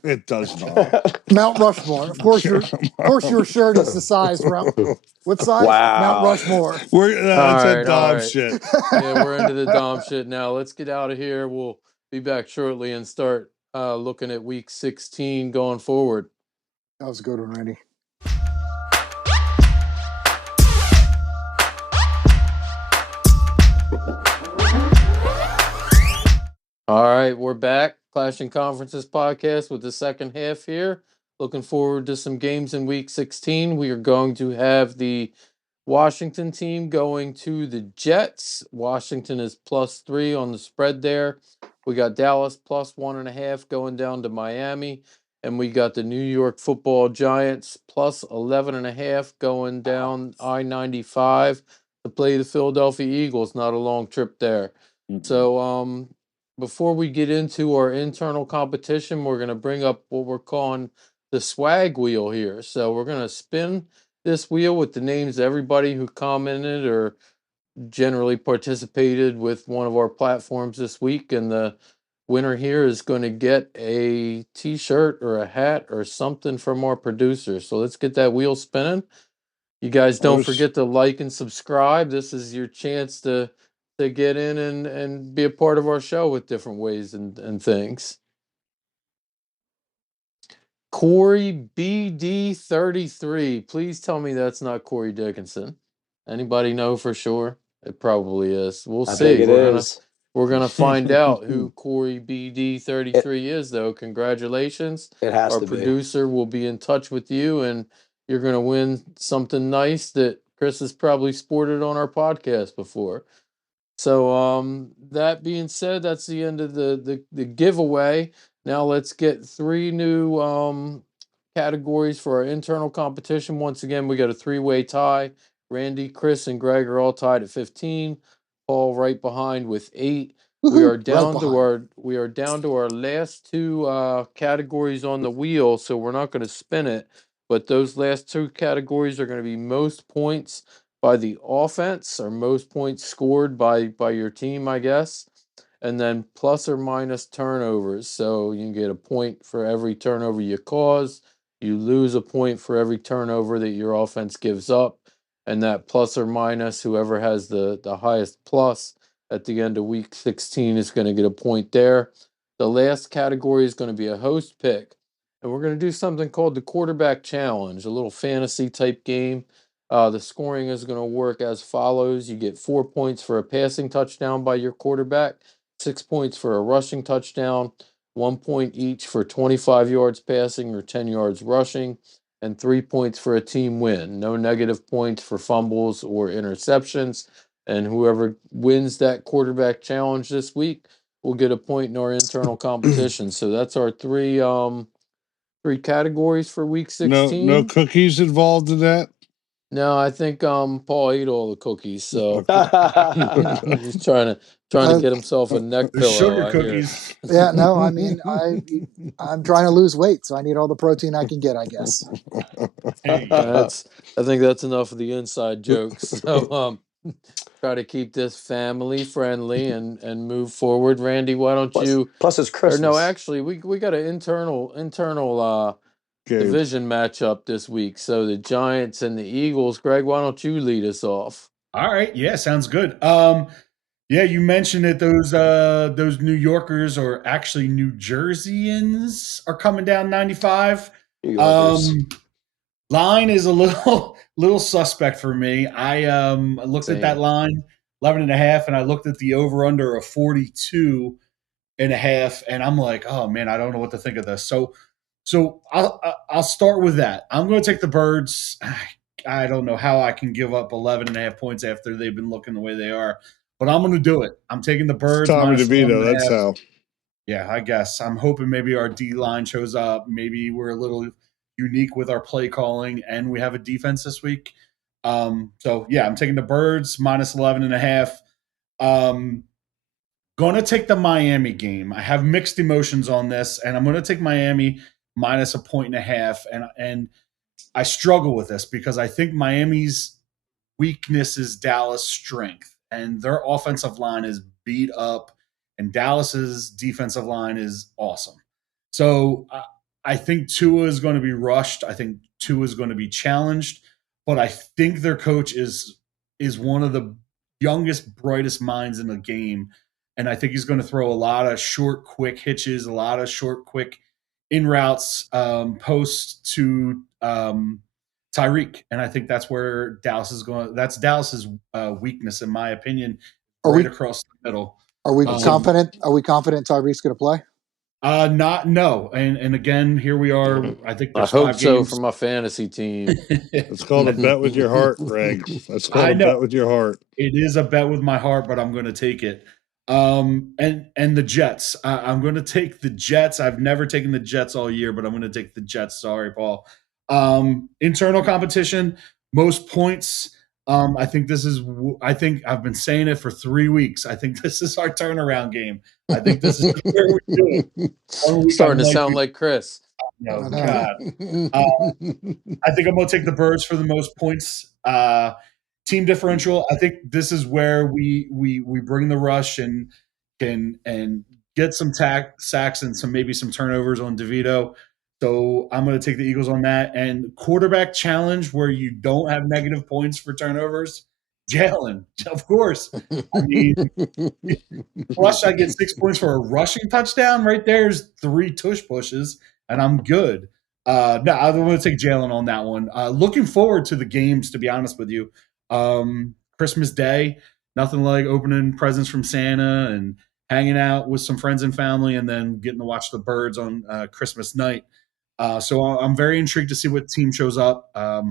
It does not. Mount Rushmore. Of course, your shirt is the size. What size? Wow. Mount Rushmore. That's Dom shit. Yeah, we're into the Dom shit now. Let's get out of here. We'll be back shortly and start looking at week 16 going forward. That was a good one, Randy. All right, we're back. Clashing Conferences podcast with the second half here. Looking forward to some games in week 16. We are going to have the Washington team going to the Jets. Washington is +3 on the spread there. We got Dallas +1.5 going down to Miami. And we got the New York Football Giants +11.5 going down I-95 to play the Philadelphia Eagles. Not a long trip there. So, before we get into our internal competition, we're going to bring up what we're calling the swag wheel here. So we're going to spin this wheel with the names of everybody who commented or generally participated with one of our platforms this week. And the winner here is going to get a t-shirt or a hat or something from our producer. So let's get that wheel spinning. You guys don't forget to like and subscribe. This is your chance to get in and be a part of our show with different ways and things. Corey BD33. Please tell me that's not Corey Dickinson. Anybody know for sure? It probably is. We'll see. We're gonna find out who Corey BD33 is, though. Congratulations. It has Our to be. Our producer will be in touch with you, and you're gonna win something nice that Chris has probably sported on our podcast before. So that being said, that's the end of the giveaway. Now let's get 3 new categories for our internal competition. Once again, we got a 3-way tie. Randy, Chris, and Greg are all tied at 15. Paul right behind with 8. We are down to our last 2 categories on the wheel, so we're not going to spin it. But those last 2 categories are going to be most points by the offense, or most points scored by your team, I guess, and then plus or minus turnovers. So you can get a point for every turnover you cause. You lose a point for every turnover that your offense gives up, and that plus or minus, whoever has the highest plus at the end of week 16 is going to get a point there. The last category is going to be a host pick, and we're going to do something called the quarterback challenge, a little fantasy type game. The scoring is going to work as follows. You get 4 points for a passing touchdown by your quarterback, 6 points for a rushing touchdown, 1 point each for 25 yards passing or 10 yards rushing, and 3 points for a team win. No negative points for fumbles or interceptions. And whoever wins that quarterback challenge this week will get a point in our internal competition. So that's our 3 categories for week 16. No cookies involved in that? No, I think Paul ate all the cookies, so he's trying to get himself a neck pillow. Sugar cookies. Yeah, no, I mean I'm trying to lose weight, so I need all the protein I can get, I guess. I think that's enough of the inside jokes. So try to keep this family friendly and move forward. Randy, why don't you? Plus it's Christmas. Or no, actually, we got an internal division matchup this week. So the Giants and the Eagles. Greg, why don't you lead us off? All right. Yeah, sounds good. Yeah, you mentioned that those New Yorkers, or actually New Jerseyans, are coming down 95. Line is a little suspect for me. I looked at that line. 11.5, and I looked at the over under of 42.5, and I'm like, oh man, I don't know what to think of this. So I'll start with that. I'm going to take the Birds. I don't know how I can give up 11.5 points after they've been looking the way they are, but I'm going to do it. I'm taking the Birds. Tommy DeVito, that's how. Yeah, I guess. I'm hoping maybe our D line shows up. Maybe we're a little unique with our play calling, and we have a defense this week. So yeah, I'm taking the Birds minus 11.5. Going to take the Miami game. I have mixed emotions on this, and I'm going to take Miami minus 1.5. And I struggle with this because I think Miami's weakness is Dallas' strength, and their offensive line is beat up, and Dallas's defensive line is awesome. So I think Tua is going to be rushed. I think Tua is going to be challenged, but I think their coach is one of the youngest, brightest minds in the game, and I think he's going to throw a lot of short, quick hitches, a lot of short, quick in routes, post to Tyreek, and I think that's where Dallas is going. That's Dallas's weakness, in my opinion, across the middle. Are we confident? Are we confident Tyreek's going to play? No. And again, here we are. I think I hope so for my fantasy team. It's called a bet with your heart, Greg. That's called a bet with your heart. It is a bet with my heart, but I'm going to take it. And the Jets. I'm going to take the Jets. I've never taken the Jets all year, but I'm going to take the Jets. Sorry, Paul. Internal competition, most points. I think I've been saying it for 3 weeks. I think this is our turnaround game. I think this is where we're doing. Starting to sound like Chris. No, God. I think I'm going to take the Birds for the most points. Team differential. I think this is where we bring the rush and get some sacks and maybe some turnovers on DeVito. So I'm going to take the Eagles on that. And quarterback challenge where you don't have negative points for turnovers, Jalen, of course. I mean, plus I get 6 points for a rushing touchdown. Right there's 3 tush pushes, and I'm good. No, I'm going to take Jalen on that one. Looking forward to the games, to be honest with you. Christmas Day, nothing like opening presents from Santa and hanging out with some friends and family, and then getting to watch the Birds on Christmas night. So I'm very intrigued to see what team shows up. I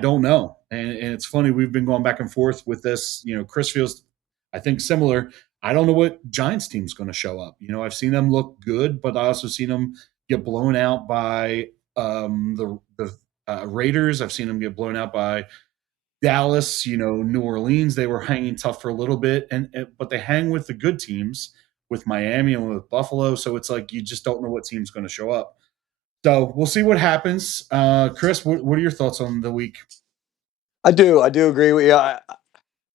don't know. And it's funny, we've been going back and forth with this. Chris feels, I think, similar. I don't know what Giants team's going to show up. I've seen them look good, but I also seen them get blown out by the Raiders. I've seen them get blown out by Dallas, New Orleans. They were hanging tough for a little bit, but they hang with the good teams, with Miami and with Buffalo. So it's like you just don't know what team's going to show up. So we'll see what happens. Chris, what are your thoughts on the week? I do agree with you.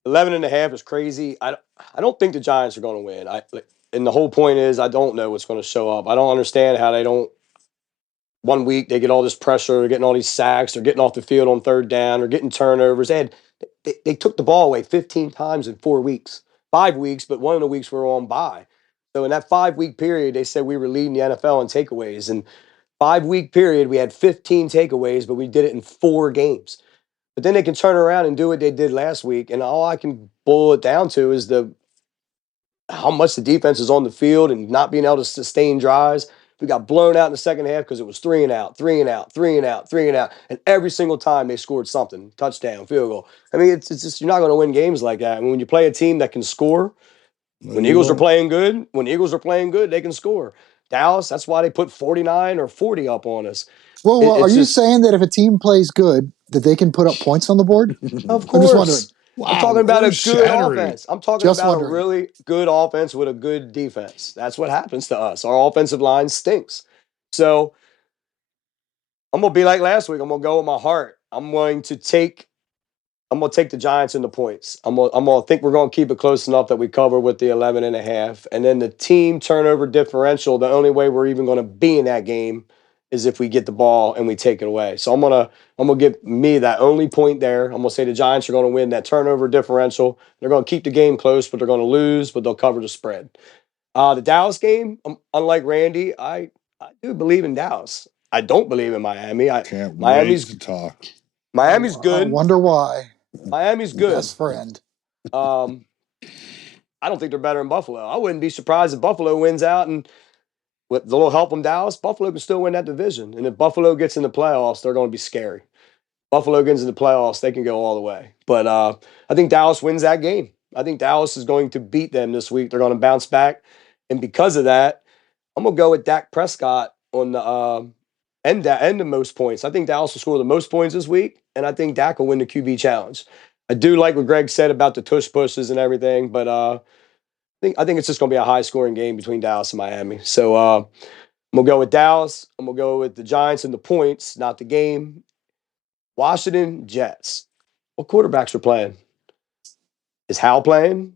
11.5 is crazy. I don't think the Giants are going to win. And the whole point is I don't know what's going to show up. I don't understand how they don't. 1 week they get all this pressure, they're getting all these sacks, they're getting off the field on third down, they're getting turnovers. They took the ball away 15 times in 4 weeks, 5 weeks, but one of the weeks we were on bye. So in that 5-week period, they said we were leading the NFL in takeaways. And 5-week period, we had 15 takeaways, but we did it in 4 games. But then they can turn around and do what they did last week. And all I can boil it down to is how much the defense is on the field and not being able to sustain drives. We got blown out in the second half because it was 3 and out, 3 and out, 3 and out, 3 and out. And every single time they scored something, touchdown, field goal. I mean, it's just, you're not going to win games like that. I mean, when you play a team that can score, when the Eagles are playing good, they can score. Dallas, that's why they put 49 or 40 up on us. Well, are you saying that if a team plays good, that they can put up points on the board? Of course. I'm just wondering. Wow, I'm talking about a good offense. I'm talking about a really good offense with a good defense. That's what happens to us. Our offensive line stinks. So I'm going to be like last week. I'm going to go with my heart. I'm going to take the Giants in the points. I'm going to think we're going to keep it close enough that we cover with the 11.5. And then the team turnover differential, the only way we're even going to be in that game is if we get the ball and we take it away. So I'm gonna give me that only point there. I'm gonna say the Giants are gonna win that turnover differential. They're gonna keep the game close, but they're gonna lose, but they'll cover the spread. The Dallas game, unlike Randy, I do believe in Dallas. I don't believe in Miami. Miami's wait to talk. Miami's good. I wonder why. Miami's good. Best friend. I don't think they're better than Buffalo. I wouldn't be surprised if Buffalo wins out, and with a little help from Dallas, Buffalo can still win that division. And if Buffalo gets in the playoffs, they're going to be scary. Buffalo gets in the playoffs, they can go all the way. But I think Dallas wins that game. I think Dallas is going to beat them this week. They're going to bounce back. And because of that, I'm going to go with Dak Prescott on the end of most points. I think Dallas will score the most points this week, and I think Dak will win the QB challenge. I do like what Greg said about the tush pushes and everything, but I think it's just going to be a high-scoring game between Dallas and Miami. So I'm going to go with Dallas. I'm going to go with the Giants and the points, not the game. Washington, Jets. What quarterbacks are playing? Is Hal playing?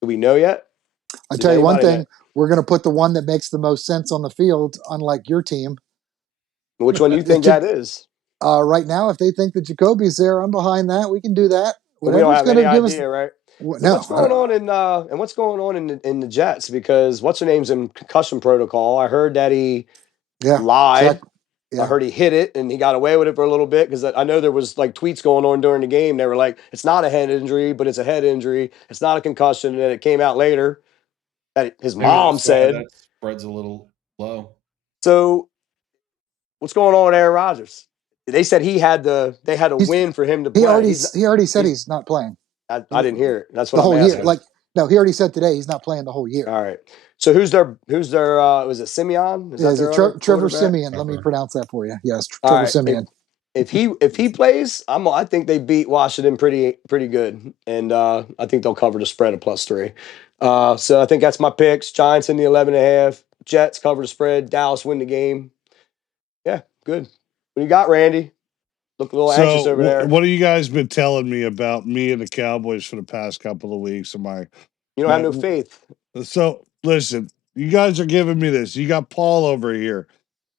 Do we know yet? I'll tell you one thing. We're going to put the one that makes the most sense on the field, unlike your team. Which one do you think that is? Right now, if they think that Jacoby's there, I'm behind that. We can do that. We don't have any idea, right? No. What's going on in the Jets? Because what's her name's in concussion protocol? I heard that he lied. I heard he hit it and he got away with it for a little bit because I know there was like tweets going on during the game. They were like, it's not a head injury, but it's a head injury. It's not a concussion. And then it came out later that his mom said. That spread's a little low. So what's going on with Aaron Rodgers? They said they had to win for him to play. He already said he's not playing. I didn't hear it. That's what the whole I'm asking. year. No, he already said today he's not playing the whole year. All right. So who's their was it Simeon? Is it Trevor Simeon? Let me pronounce that for you. Yes, Trevor Simeon. If he plays, I think they beat Washington pretty good, and I think they'll cover the spread of +3. So I think that's my picks. Giants in the 11.5. Jets cover the spread. Dallas win the game. Yeah, good. What do you got, Randy? Look a little anxious over there. What have you guys been telling me about me and the Cowboys for the past couple of weeks? You don't have no faith. So listen, you guys are giving me this. You got Paul over here,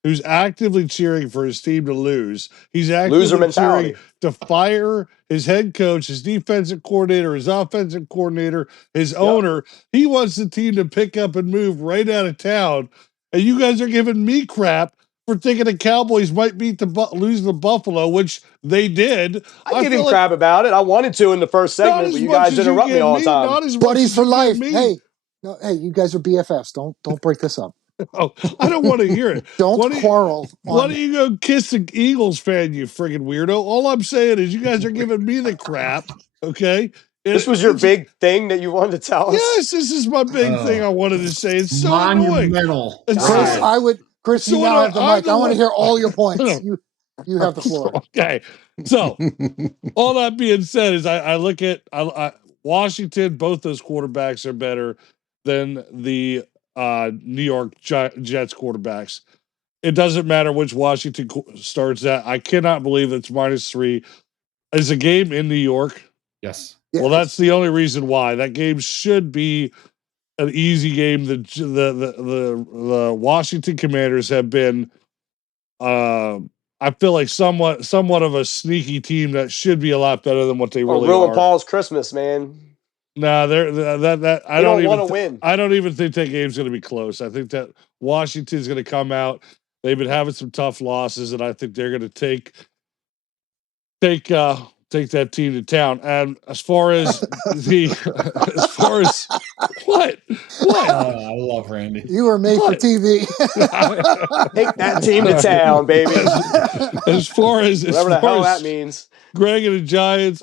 who's actively cheering for his team to lose. He's actively cheering to fire his head coach, his defensive coordinator, his offensive coordinator, his owner. He wants the team to pick up and move right out of town. And you guys are giving me crap for thinking the Cowboys might lose the Buffalo, which they did. I give him crap about it. I wanted to in the first segment, but you guys interrupt me all the time. Not as buddies for life. Hey, you guys are BFFs. Don't break this up. Oh, I don't want to hear it. Don't quarrel. Why don't you go kiss the Eagles fan, you friggin' weirdo? All I'm saying is you guys are giving me the crap, okay? This was your big thing that you wanted to tell us? Yes, this is my big thing I wanted to say. It's so monumental. annoying. Chris, you now have the mic. I want to hear all your points. You have the floor. Okay. So, all that being said is I look at Washington, both those quarterbacks are better than the New York Jets quarterbacks. It doesn't matter which Washington starts at. I cannot believe it's -3. Is a game in New York? Yes. Well, that's the only reason why. That game should be an easy game. The Washington Commanders have been, I feel like somewhat of a sneaky team that should be a lot better than what they really ruin are. Paul's Christmas, man. Nah, I don't want to win. I don't even think that game's going to be close. I think that Washington's going to come out. They've been having some tough losses, and I think they're going to take that team to town. And as far as what? I love Randy. You were made for TV. Take that team to town, baby. As far as whatever the hell that means. Gregg and the Giants,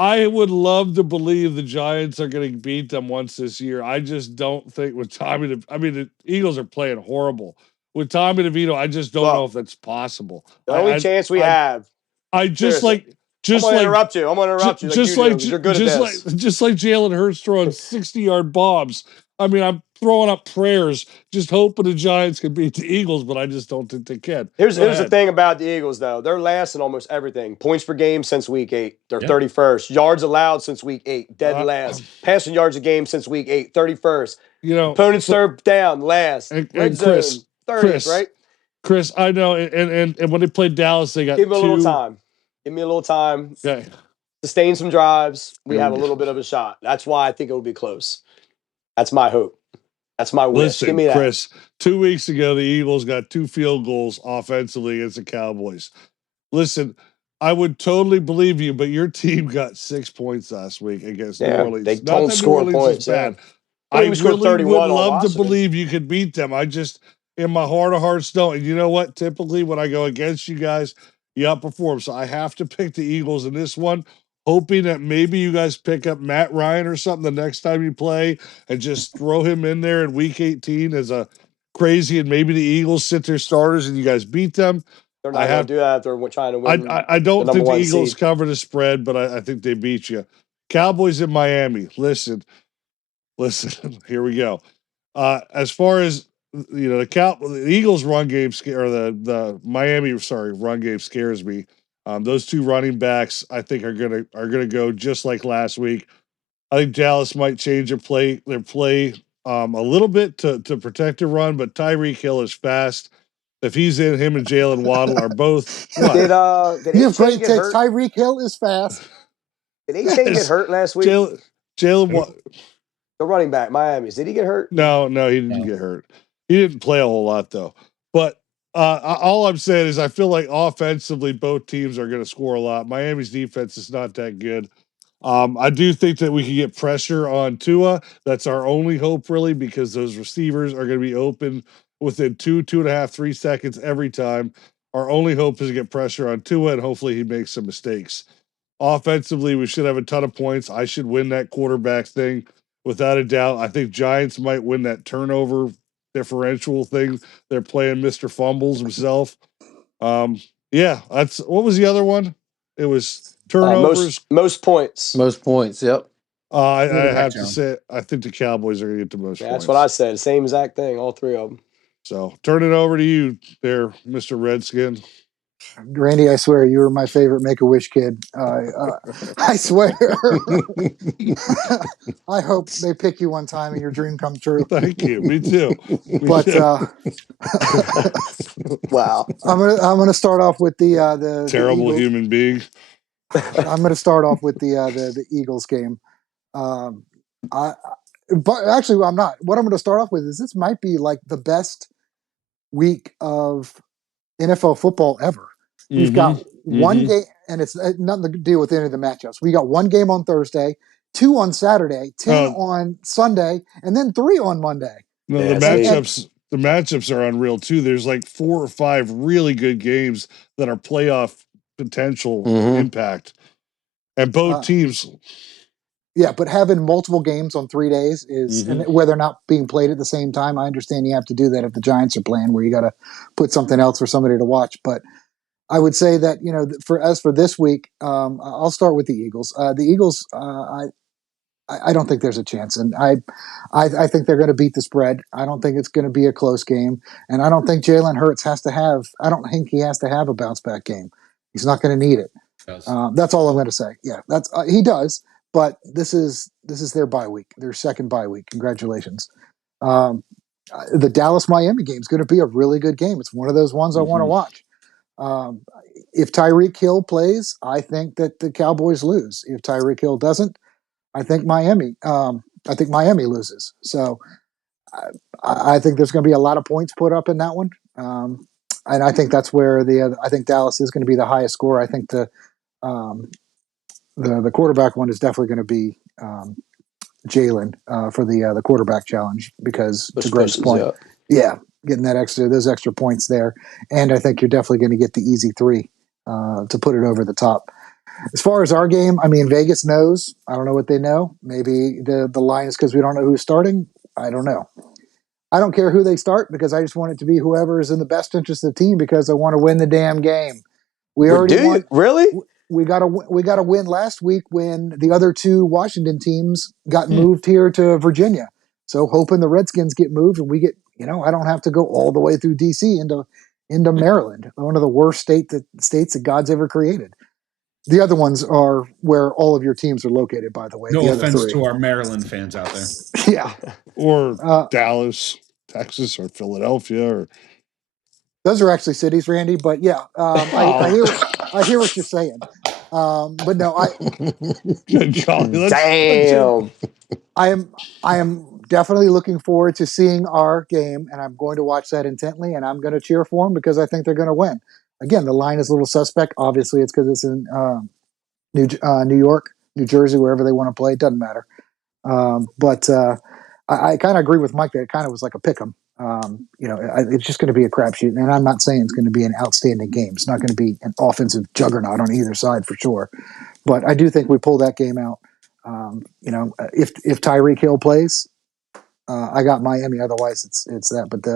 I would love to believe the Giants are going to beat them once this year. I just don't think with Tommy. The Eagles are playing horrible. With Tommy DeVito, I just don't know if that's possible. The only chance we have. I'm gonna interrupt you. I'm gonna interrupt you. You're good at this. Just like Jalen Hurts throwing 60-yard bombs. I mean, I'm throwing up prayers, just hoping the Giants can beat the Eagles, but I just don't think they can. Here's the thing about the Eagles, though. They're last in almost everything. Points per game since week 8. They're 31st. Yards allowed since week 8. Dead last. Passing yards a game since week 8. 31st. Opponents third down last. And Chris, 30th, right? Chris, I know. And when they played Dallas, they got Give me a little time. Give me a little time. Okay. Sustain some drives. We have a little bit of a shot. That's why I think it will be close. That's my hope. That's my wish. Listen, give me that. Chris, 2 weeks ago, the Eagles got 2 field goals offensively against the Cowboys. Listen, I would totally believe you, but your team got 6 points last week against New Orleans. They Not that New score Orleans points, is bad. yeah. I we scored really would 31 on love to Washington. believe you could beat them. I just, in my heart of hearts, don't. And you know what? Typically, when I go against you guys, you outperform. So I have to pick the Eagles in this one, hoping that maybe you guys pick up Matt Ryan or something the next time you play and just throw him in there in Week 18 as a crazy, and maybe the Eagles sit their starters and you guys beat them. They're not going to do that if they're trying to win. I don't think the Eagles seed. cover the spread, but I think they beat you. Cowboys in Miami. Listen, here we go. As far as the Eagles run game or the Miami run game scares me. Those two running backs I think are gonna go just like last week. I think Dallas might change their play a little bit to protect the run, but Tyreek Hill is fast. If he's in, him and Jalen Waddle are both. What? Did you have great takes. Tyreek Hill is fast. Did A-Chain get hurt last week? Jalen the running back, Miami's. Did he get hurt? No, he didn't get hurt. He didn't play a whole lot though. But all I'm saying is I feel like offensively both teams are going to score a lot. Miami's defense is not that good. I do think that we can get pressure on Tua. That's our only hope, really, because those receivers are going to be open within 2.5, 3 seconds every time. Our only hope is to get pressure on Tua, and hopefully he makes some mistakes. Offensively, we should have a ton of points. I should win that quarterback thing without a doubt. I think Giants might win that turnover differential thing. They're playing Mr. Fumbles himself. Yeah, that's what was the other one? It was turnovers. Most points. Most points, yep. I have to say, I think the Cowboys are going to get the most points. That's what I said. Same exact thing, all three of them. So turn it over to you there, Mr. Redskin. Randy, I swear you were my favorite Make-A-Wish kid. I swear. I hope they pick you one time and your dream comes true. Thank you. Me too. Wow. I'm gonna start off with the terrible the human being. I'm gonna start off with the Eagles game. But actually, I'm not. What I'm going to start off with is this might be like the best week of NFL football ever. We've got one game, and it's nothing to deal with any of the matchups. We got one game on Thursday, 2 on Saturday, 10 on Sunday, and then 3 on Monday. No, the matchups are unreal too. There's like 4 or 5 really good games that are playoff potential impact, and both teams. Yeah, but having multiple games on 3 days is, and where they're not being played at the same time, I understand you have to do that if the Giants are playing, where you got to put something else for somebody to watch. But I would say that, for this week, I'll start with the Eagles. The Eagles, I don't think there's a chance, and I think they're going to beat the spread. I don't think it's going to be a close game, and I don't think Jalen Hurts has to have. I don't think he has to have a bounce back game. He's not going to need it. That's all I'm going to say. Yeah, that's he does. But this is their bye week, their second bye week. Congratulations. The Dallas-Miami game is going to be a really good game. It's one of those ones I want to watch. If Tyreek Hill plays, I think that the Cowboys lose. If Tyreek Hill doesn't, I think Miami loses. So I think there's going to be a lot of points put up in that one. And I think that's where I think Dallas is going to be the highest score. I think the quarterback one is definitely going to be Jalen for the quarterback challenge, because to Gregg's point, getting those extra points there, and I think you're definitely going to get the easy 3 to put it over the top. As far as our game, I mean, Vegas knows. I don't know what they know. Maybe the line is because we don't know who's starting. I don't know. I don't care who they start, because I just want it to be whoever is in the best interest of the team, because I want to win the damn game. We already won. Really? We got to win last week when the other 2 Washington teams got moved here to Virginia. So hoping the Redskins get moved and we get, I don't have to go all the way through DC into Maryland, one of the worst states that God's ever created. The other ones are where all of your teams are located, by the way. No offense to our Maryland fans out there. Yeah. Or Dallas, Texas, or Philadelphia, or those are actually cities, Randy. But yeah, I hear what you're saying. But no, damn. I am definitely looking forward to seeing our game, and I'm going to watch that intently, and I'm going to cheer for them because I think they're going to win. again, the line is a little suspect. Obviously, it's because it's in New York, New Jersey, wherever they want to play. It doesn't matter. But I kind of agree with Mike that it kind of was like a pick 'em. It's just going to be a crapshoot, and I'm not saying it's going to be an outstanding game. It's not going to be an offensive juggernaut on either side for sure. But I do think we pull that game out. If Tyreek Hill plays, I got Miami. Otherwise, it's that. But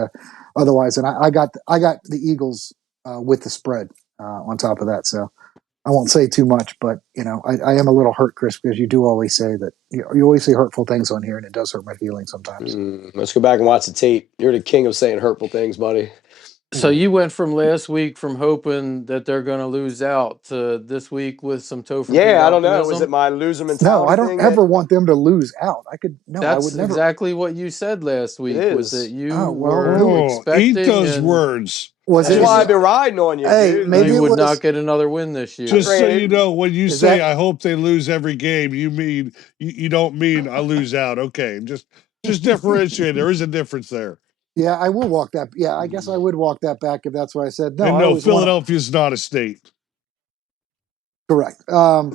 otherwise, and I got the Eagles with the spread on top of that. So I won't say too much, but I am a little hurt, Chris, because you do always say that you always say hurtful things on here, and it does hurt my feelings sometimes. Let's go back and watch the tape. You're the king of saying hurtful things, buddy. So you went from last week from hoping that they're going to lose out to this week with some Topher. Yeah, I don't know. Was it my loser mentality? No, I don't ever want them to lose out. I would never. Exactly what you said last week. Was that you were expecting? Eat those words. That's why I've been riding on you. Hey, dude. maybe you would not get another win this year. Just so you know, when you say I hope they lose every game, you mean you don't mean I lose out. Okay, just differentiate. There is a difference there. Yeah, I will walk that. Yeah, I guess I would walk that back if that's what I said. No, and no, Philadelphia's not a state. Correct.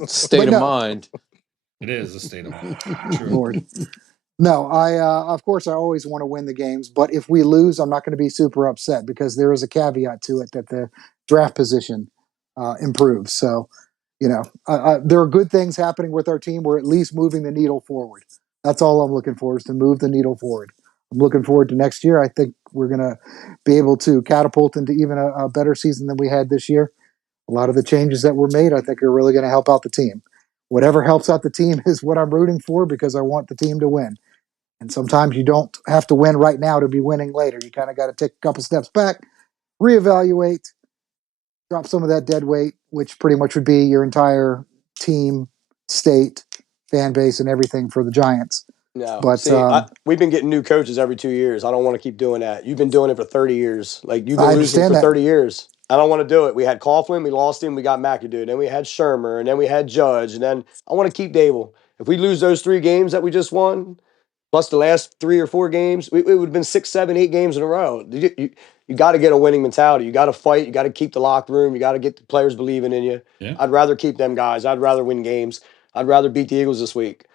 State of mind. It is a state of mind. True. Lord. No, of course I always want to win the games, but if we lose, I'm not going to be super upset because there is a caveat to it that the draft position improves. So, there are good things happening with our team. We're at least moving the needle forward. That's all I'm looking for, is to move the needle forward. I'm looking forward to next year. I think we're going to be able to catapult into even a better season than we had this year. A lot of the changes that were made, I think, are really going to help out the team. Whatever helps out the team is what I'm rooting for because I want the team to win. And sometimes you don't have to win right now to be winning later. You kind of got to take a couple steps back, reevaluate, drop some of that dead weight, which pretty much would be your entire team, state, fan base, and everything for the Giants. No, but see, we've been getting new coaches every 2 years. I don't want to keep doing that. You've been doing it for 30 years. Like, you've been losing for 30 years. I don't want to do it. We had Coughlin, we lost him, we got McAdoo. Then we had Shermer, and then we had Judge, and then I want to keep Dable. If we lose those 3 games that we just won, plus the last 3 or 4 games, it would have been 6, 7, 8 games in a row. You got to get a winning mentality. You got to fight. You got to keep the locker room. You got to get the players believing in you. Yeah. I'd rather keep them guys. I'd rather win games. I'd rather beat the Eagles this week.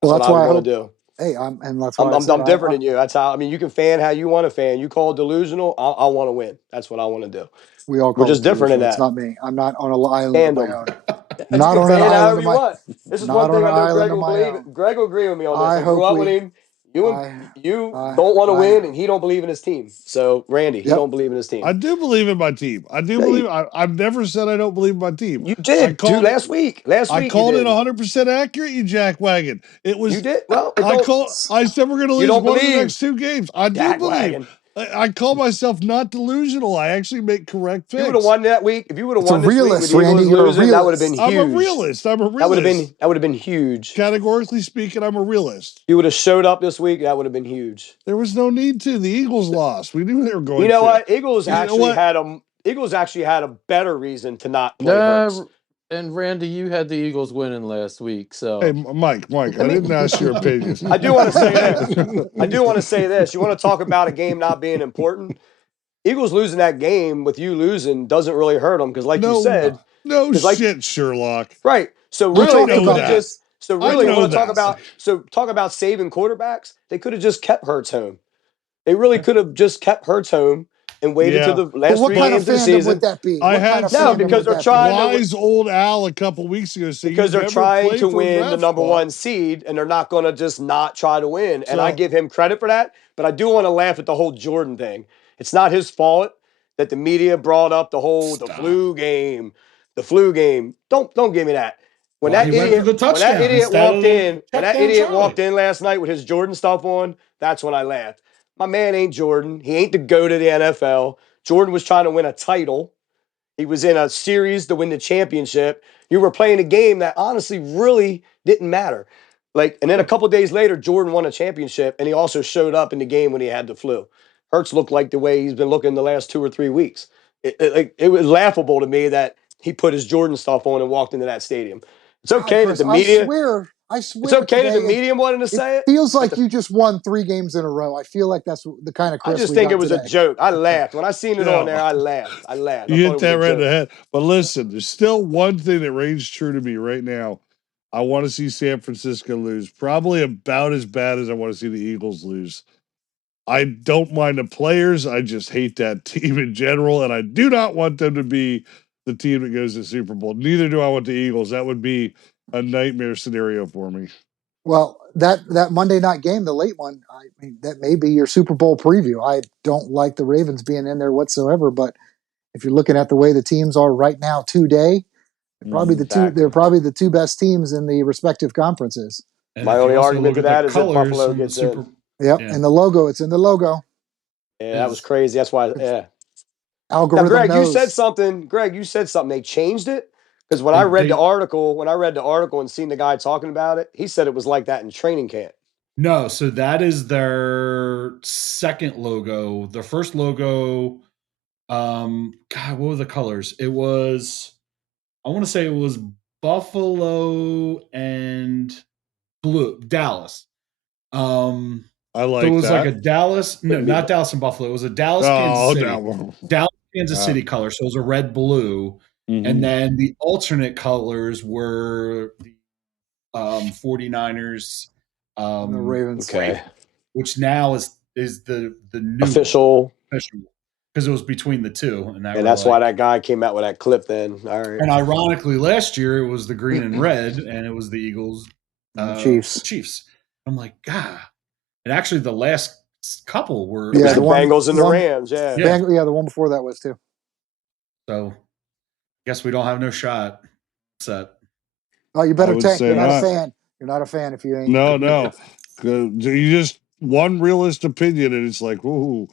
That's what I want to do. Hey, I'm different than you. That's how. I mean, you can fan how you want to fan. You call it delusional. I want to win. That's what I want to do. We're just different in that. It's not me. I'm not on an island of my own. Not on an island of my own. This is one thing I know Gregg will believe. Gregg will agree with me on this. I grew up with him. You don't want to win, and he don't believe in his team. So, Randy, he don't believe in his team. I do believe in my team. I do believe. I've never said I don't believe in my team. You did, last week. I called it 100% accurate, you jackwagon. It was. You did? Well, I said we're going to lose one of the next 2 games. I do believe. I call myself not delusional. I actually make correct picks. If you would have won that week, if you would have won this week with Eagles losing, that would have been huge. I'm a realist. That would have been huge. Categorically speaking, I'm a realist. You would have showed up this week, that would have been huge. There was no need to. The Eagles lost. We knew they were going to. You know what? Eagles actually had a better reason to not play Hurts. And Randy, you had the Eagles winning last week, so. Hey, Mike, I didn't ask your opinion. I do want to say this. You want to talk about a game not being important? Eagles losing that game with you losing doesn't really hurt them because, like you said, Sherlock. Right. So really, they could have just. So really, want to talk about saving quarterbacks? They could have just kept Hurts home. They really could have just kept Hurts home and waited to the last 3 games of the season. Would that be? Because they're trying. Wise old Al a couple weeks ago said because they're trying to win the number 1 seed, and they're not going to just not try to win. And I give him credit for that, but I do want to laugh at the whole Jordan thing. It's not his fault that the media brought up the flu game. The flu game. Don't give me that. When that idiot walked in last night with his Jordan stuff on, that's when I laughed. My man ain't Jordan. He ain't the GOAT of the NFL. Jordan was trying to win a title. He was in a series to win the championship. You were playing a game that honestly really didn't matter. And then a couple days later, Jordan won a championship, and he also showed up in the game when he had the flu. Hurts looked like the way he's been looking the last 2 or 3 weeks. It was laughable to me that he put his Jordan stuff on and walked into that stadium. It's okay that the media. I swear. It's okay to today, the medium wanting to say it. Feels like you just won 3 games in a row. I feel like that's the kind of Chris I just we think got it was today. a joke. I laughed when I seen it on there. I laughed. I You thought hit it was that a right in joke. the head. But listen, there's still one thing that reigns true to me right now. I want to see San Francisco lose. Probably about as bad as I want to see the Eagles lose. I don't mind the players. I just hate that team in general, and I do not want them to be the team that goes to the Super Bowl. Neither do I want the Eagles. That would be a nightmare scenario for me. Well, that Monday night game, the late one, I mean, that may be your Super Bowl preview. I don't like the Ravens being in there whatsoever, but if you're looking at the way the teams are right now today, they're probably the two best teams in the respective conferences. And my only argument to that is that Buffalo gets in. Yep, and the logo, it's in the logo. Yeah, that was crazy. That's why. Yeah. Algorithm now, Greg, knows. you said something. They changed it because when I read the article and seen the guy talking about it, he said it was like that in training camp. No, so that is their second logo. The first logo, God, what were the colors? It was, I want to say it was buffalo and blue, Dallas. I like so it was that. like a Dallas, no, not Dallas and Buffalo. It was a Dallas, Kansas City. No. Dallas, Kansas City color. So it was a red blue. Mm-hmm. And then the alternate colors were the 49ers. The Ravens. Okay. Which now is the new official because it was between the two. And that's why that guy came out with that clip then. All right. And ironically, last year it was the green and red, and it was the Eagles Chiefs. I'm like, God. And actually the last couple were the Bengals and the Rams. Yeah. The one before that was too. So I guess we don't have no shot. Set. Oh, you better tank. You're not a fan. You're not a fan if you ain't. No. You just one realist opinion, and it's like, ooh,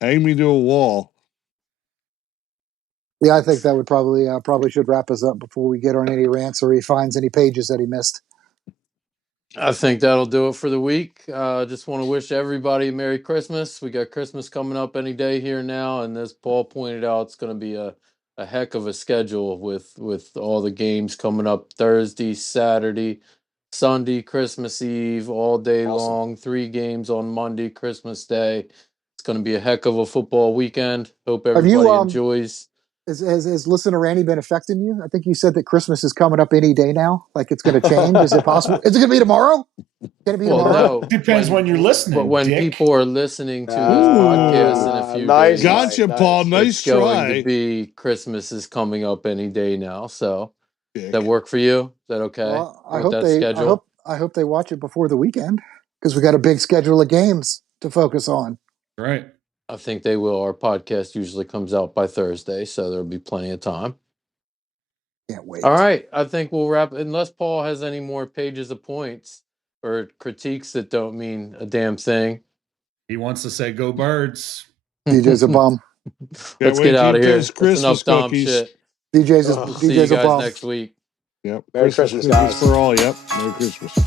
hang me to a wall. Yeah, I think that would probably should wrap us up before we get on any rants or he finds any pages that he missed. I think that'll do it for the week. Just want to wish everybody a Merry Christmas. We got Christmas coming up any day here now, and as Paul pointed out, it's going to be a heck of a schedule with all the games coming up Thursday, Saturday, Sunday, Christmas Eve, all day long. 3 games on Monday, Christmas Day. It's going to be a heck of a football weekend. Hope everybody enjoys. Has listening to Randy been affecting you? I think you said that Christmas is coming up any day now. Like it's going to change. Is it possible? Is it going to be tomorrow? Can it be tomorrow? No. Depends when you're listening. But when people are listening to this podcast in a few days, gotcha, Paul. Nice try. Going to be Christmas is coming up any day now. So that work for you? Is that okay? Well, I hope they watch it before the weekend because we got a big schedule of games to focus on. Right. I think they will. Our podcast usually comes out by Thursday, so there'll be plenty of time. Can't wait. All right. I think we'll wrap, unless Paul has any more pages of points or critiques that don't mean a damn thing. He wants to say, go Birds. DJ's a bum. Let's get out of here. That's enough Dom shit. DJ's see you guys next week. Yep. Merry Christmas for all. Yep. Merry Christmas.